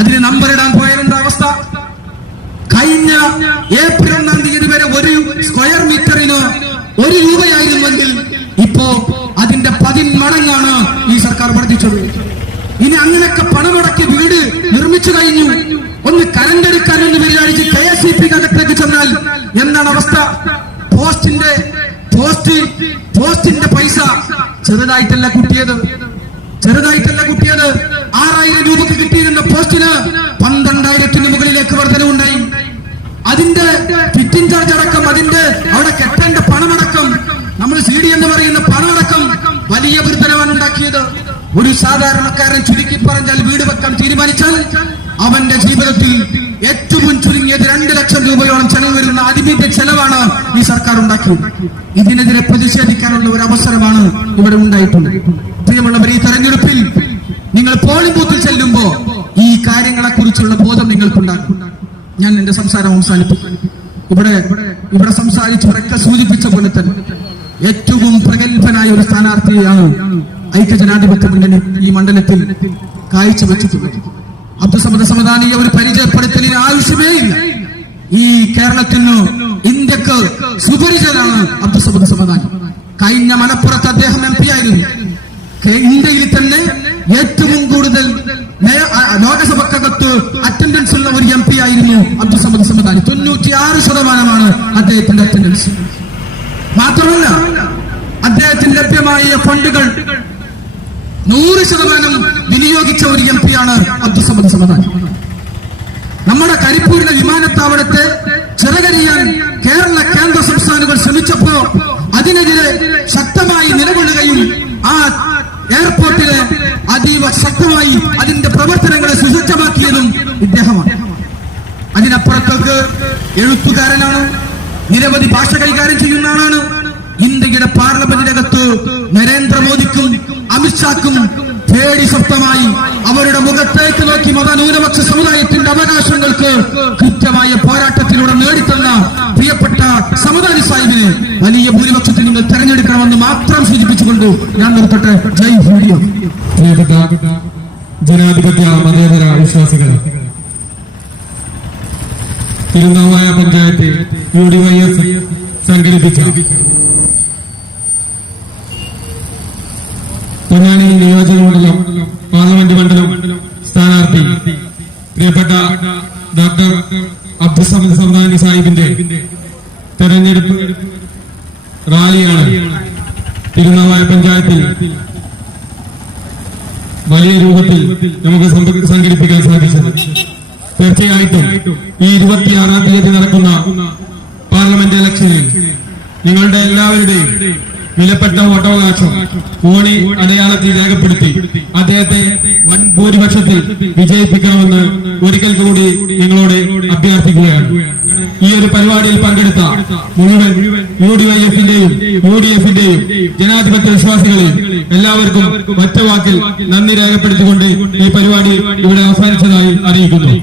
അതിന് നമ്പർ ഇടാൻ പോയതിന്റെ അവസ്ഥ, കഴിഞ്ഞ ഏപ്രിൽ 1 തീയതി വരെ ഒരു സ്ക്വയർ മീറ്ററിന് 1 രൂപയായിരുന്നെങ്കിൽ ഇപ്പോ അതിന്റെ 10 മടങ്ങാണ് ഈ സർക്കാർ വർദ്ധിച്ചത്. ഇനി അങ്ങനെയൊക്കെ പണമുടക്കി വീട് നിർമ്മിച്ചു കഴിഞ്ഞു, ഒന്ന് കരണ്ട് എടുക്കാനൊന്ന് വിചാരിച്ച് KSEP അകത്തേക്ക് ചെന്നാൽ എന്താണ് അവസ്ഥ? പോസ്റ്റിന്റെ പൈസ ചെറുതായിട്ടല്ല കൂട്ടിയത്. 6,000 രൂപക്ക് കിട്ടിയിരുന്ന പോസ്റ്റിന് 12,000 മുകളിലേക്ക് വർധനവുണ്ടായി. അതിന്റെ ഫിറ്റിംഗ് ചാർജ് അടക്കം, അതിന്റെ അവിടെ കെട്ടേണ്ട പണമടക്കം, നമ്മൾ CD എന്ന് പറയുന്ന പണമടക്കം വലിയ വർധനവാണ് ഉണ്ടാക്കിയത്. ഒരു സാധാരണക്കാരൻ ചുരുക്കി പറഞ്ഞാൽ വീട് വെക്കാൻ തീരുമാനിച്ചാൽ അവന്റെ ജീവിതത്തിൽ ഏറ്റവും ചുരുങ്ങിയത് 2 ലക്ഷം രൂപയോളം ചെലവ് വരുന്ന അതിന്റെ ചെലവാണ് ഈ സർക്കാർ ഉണ്ടാക്കിയത്. ഇതിനെതിരെ പ്രതിഷേധിക്കാനുള്ള ഒരു അവസരമാണ് ഇവിടെ ഉണ്ടായിട്ടുള്ളത്. പ്രിയമുള്ളവർ, ഈ തെരഞ്ഞെടുപ്പിൽ നിങ്ങൾ പോളിംഗ് ബൂത്തിൽ ചെല്ലുമ്പോ ഈ കാര്യങ്ങളെ കുറിച്ചുള്ള ബോധം നിങ്ങൾക്കുണ്ടാകും. ഞാൻ എന്റെ സംസാരം അവസാനിപ്പിക്കും. ഇവിടെ സംസാരിച്ചവരൊക്കെ സൂചിപ്പിച്ച പോലെ തന്നെ ഏറ്റവും പ്രഗത്ഭനായ ഒരു സ്ഥാനാർത്ഥിയാണ് ഐക്യജനാധിപത്യ മുന്നണി ഈ മണ്ഡലത്തിൽ കാഴ്ചവെച്ചിട്ടുള്ളത്. അബ്ദുസമദ് സമദാനിയെ ഒരു പരിചയപ്പെടുത്തലിന് ആവശ്യമേ ഇല്ല. ഈ കേരളത്തിന്, ഇന്ത്യക്ക് സുപരിചിതനാണ് അബ്ദുസമദ് സമദാനി. കഴിഞ്ഞ മലപ്പുറത്ത് അദ്ദേഹം MP ആയിരുന്നു. ഇന്ത്യയിൽ തന്നെ ഏറ്റവും കൂടുതൽ ലോകസഭക്കകത്ത് അറ്റൻഡൻസ് ഉള്ള ഒരു MP ആയിരുന്നു അബ്ദുസമദ് സമദാനി. 96% അദ്ദേഹത്തിന്റെ അറ്റൻഡൻസ്. മാത്രമല്ല, അദ്ദേഹത്തിന് ലഭ്യമായ ഫണ്ടുകൾ 100% വിനിയോഗിച്ച ഒരു MP ആണ് അബ്ദുസമദ് സമദാനി. നമ്മുടെ കരിപ്പൂരിലെ വിമാനത്താവളത്തെ ചിറകരിയാൻ കേരള കേന്ദ്ര സംസ്ഥാനങ്ങൾ ശ്രമിച്ചപ്പോ അതിനെതിരെ ശക്തമായി നിലകൊള്ളുകയും ആ എയർപോർട്ടിലെ അതീവ ശക്തമായി അതിന്റെ പ്രവർത്തനങ്ങളെ സുസജ്ജമാക്കിയതും ഇദ്ദേഹമാണ്. അതിനപ്പുറത്തേക്ക് എഴുത്തുകാരനാണ്, നിരവധി ഭാഷ കൈകാര്യം ചെയ്യുന്ന ആളാണ്. ഇന്ത്യയുടെ പാർലമെന്റിനകത്ത് നരേന്ദ്രമോദിക്കും അമിത്ഷാക്കും പേടി ശക്തമായി അവരുടെ മുഖത്തേക്ക് നോക്കി മതന്യൂനപക്ഷ സമുദായത്തിന്റെ അവകാശങ്ങൾക്ക് കൃത്യമായ പോരാട്ടത്തിലൂടെ നേടിത്തന്ന പ്രിയപ്പെട്ട സമദാനി സാഹിബിനെ വലിയ ഭൂരിപക്ഷത്തിൽ നിങ്ങൾ തെരഞ്ഞെടുക്കണമെന്ന് മാത്രം സൂചിപ്പിച്ചുകൊണ്ട് ഞാൻ നിർത്തട്ടെ. ജയ് വീഡിയോ. പ്രിയപ്പെട്ട ജനാധിപത്യ മതേതര വിശ്വാസികൾ, തിരുനാവായ പഞ്ചായത്ത് UDYF സംഘടിപ്പിച്ച പൊന്നാനി നിയോജകമണ്ഡലം പാർലമെന്റ് മണ്ഡലം സ്ഥാനാർത്ഥി പ്രിയപ്പെട്ട ഡോക്ടർ അബ്ദുസമദ് സമദാനി സാഹിബിന്റെ തെരഞ്ഞെടുപ്പ് റാലിയാണ് തിരുനാവായ പഞ്ചായത്തിൽ വലിയ രൂപത്തിൽ നമുക്ക് സംഘടിപ്പിക്കാൻ സാധിച്ചത്. തീർച്ചയായിട്ടും ഈ 26-ാം തീയതി നടക്കുന്ന പാർലമെന്റ് ഇലക്ഷനിൽ നിങ്ങളുടെ എല്ലാവരുടെയും വിലപ്പെട്ട വോട്ടവകാശം കോണി അടയാളത്തിൽ രേഖപ്പെടുത്തി അദ്ദേഹത്തെ വൻ ഭൂരിപക്ഷത്തിൽ വിജയിപ്പിക്കണമെന്ന് ഒരിക്കൽ കൂടി നിങ്ങളോട് അഭ്യർത്ഥിക്കുകയാണ്. ഈ ഒരു പരിപാടിയിൽ പങ്കെടുത്ത മുഴുവൻ UDYF-ന്റെയും UDF-ന്റെയും ജനാധിപത്യ വിശ്വാസികളെയും എല്ലാവർക്കും ഒറ്റ വാക്കിൽ നന്ദി രേഖപ്പെടുത്തിക്കൊണ്ട് ഈ പരിപാടി ഇവിടെ അവസാനിച്ചതായി അറിയിക്കുന്നു.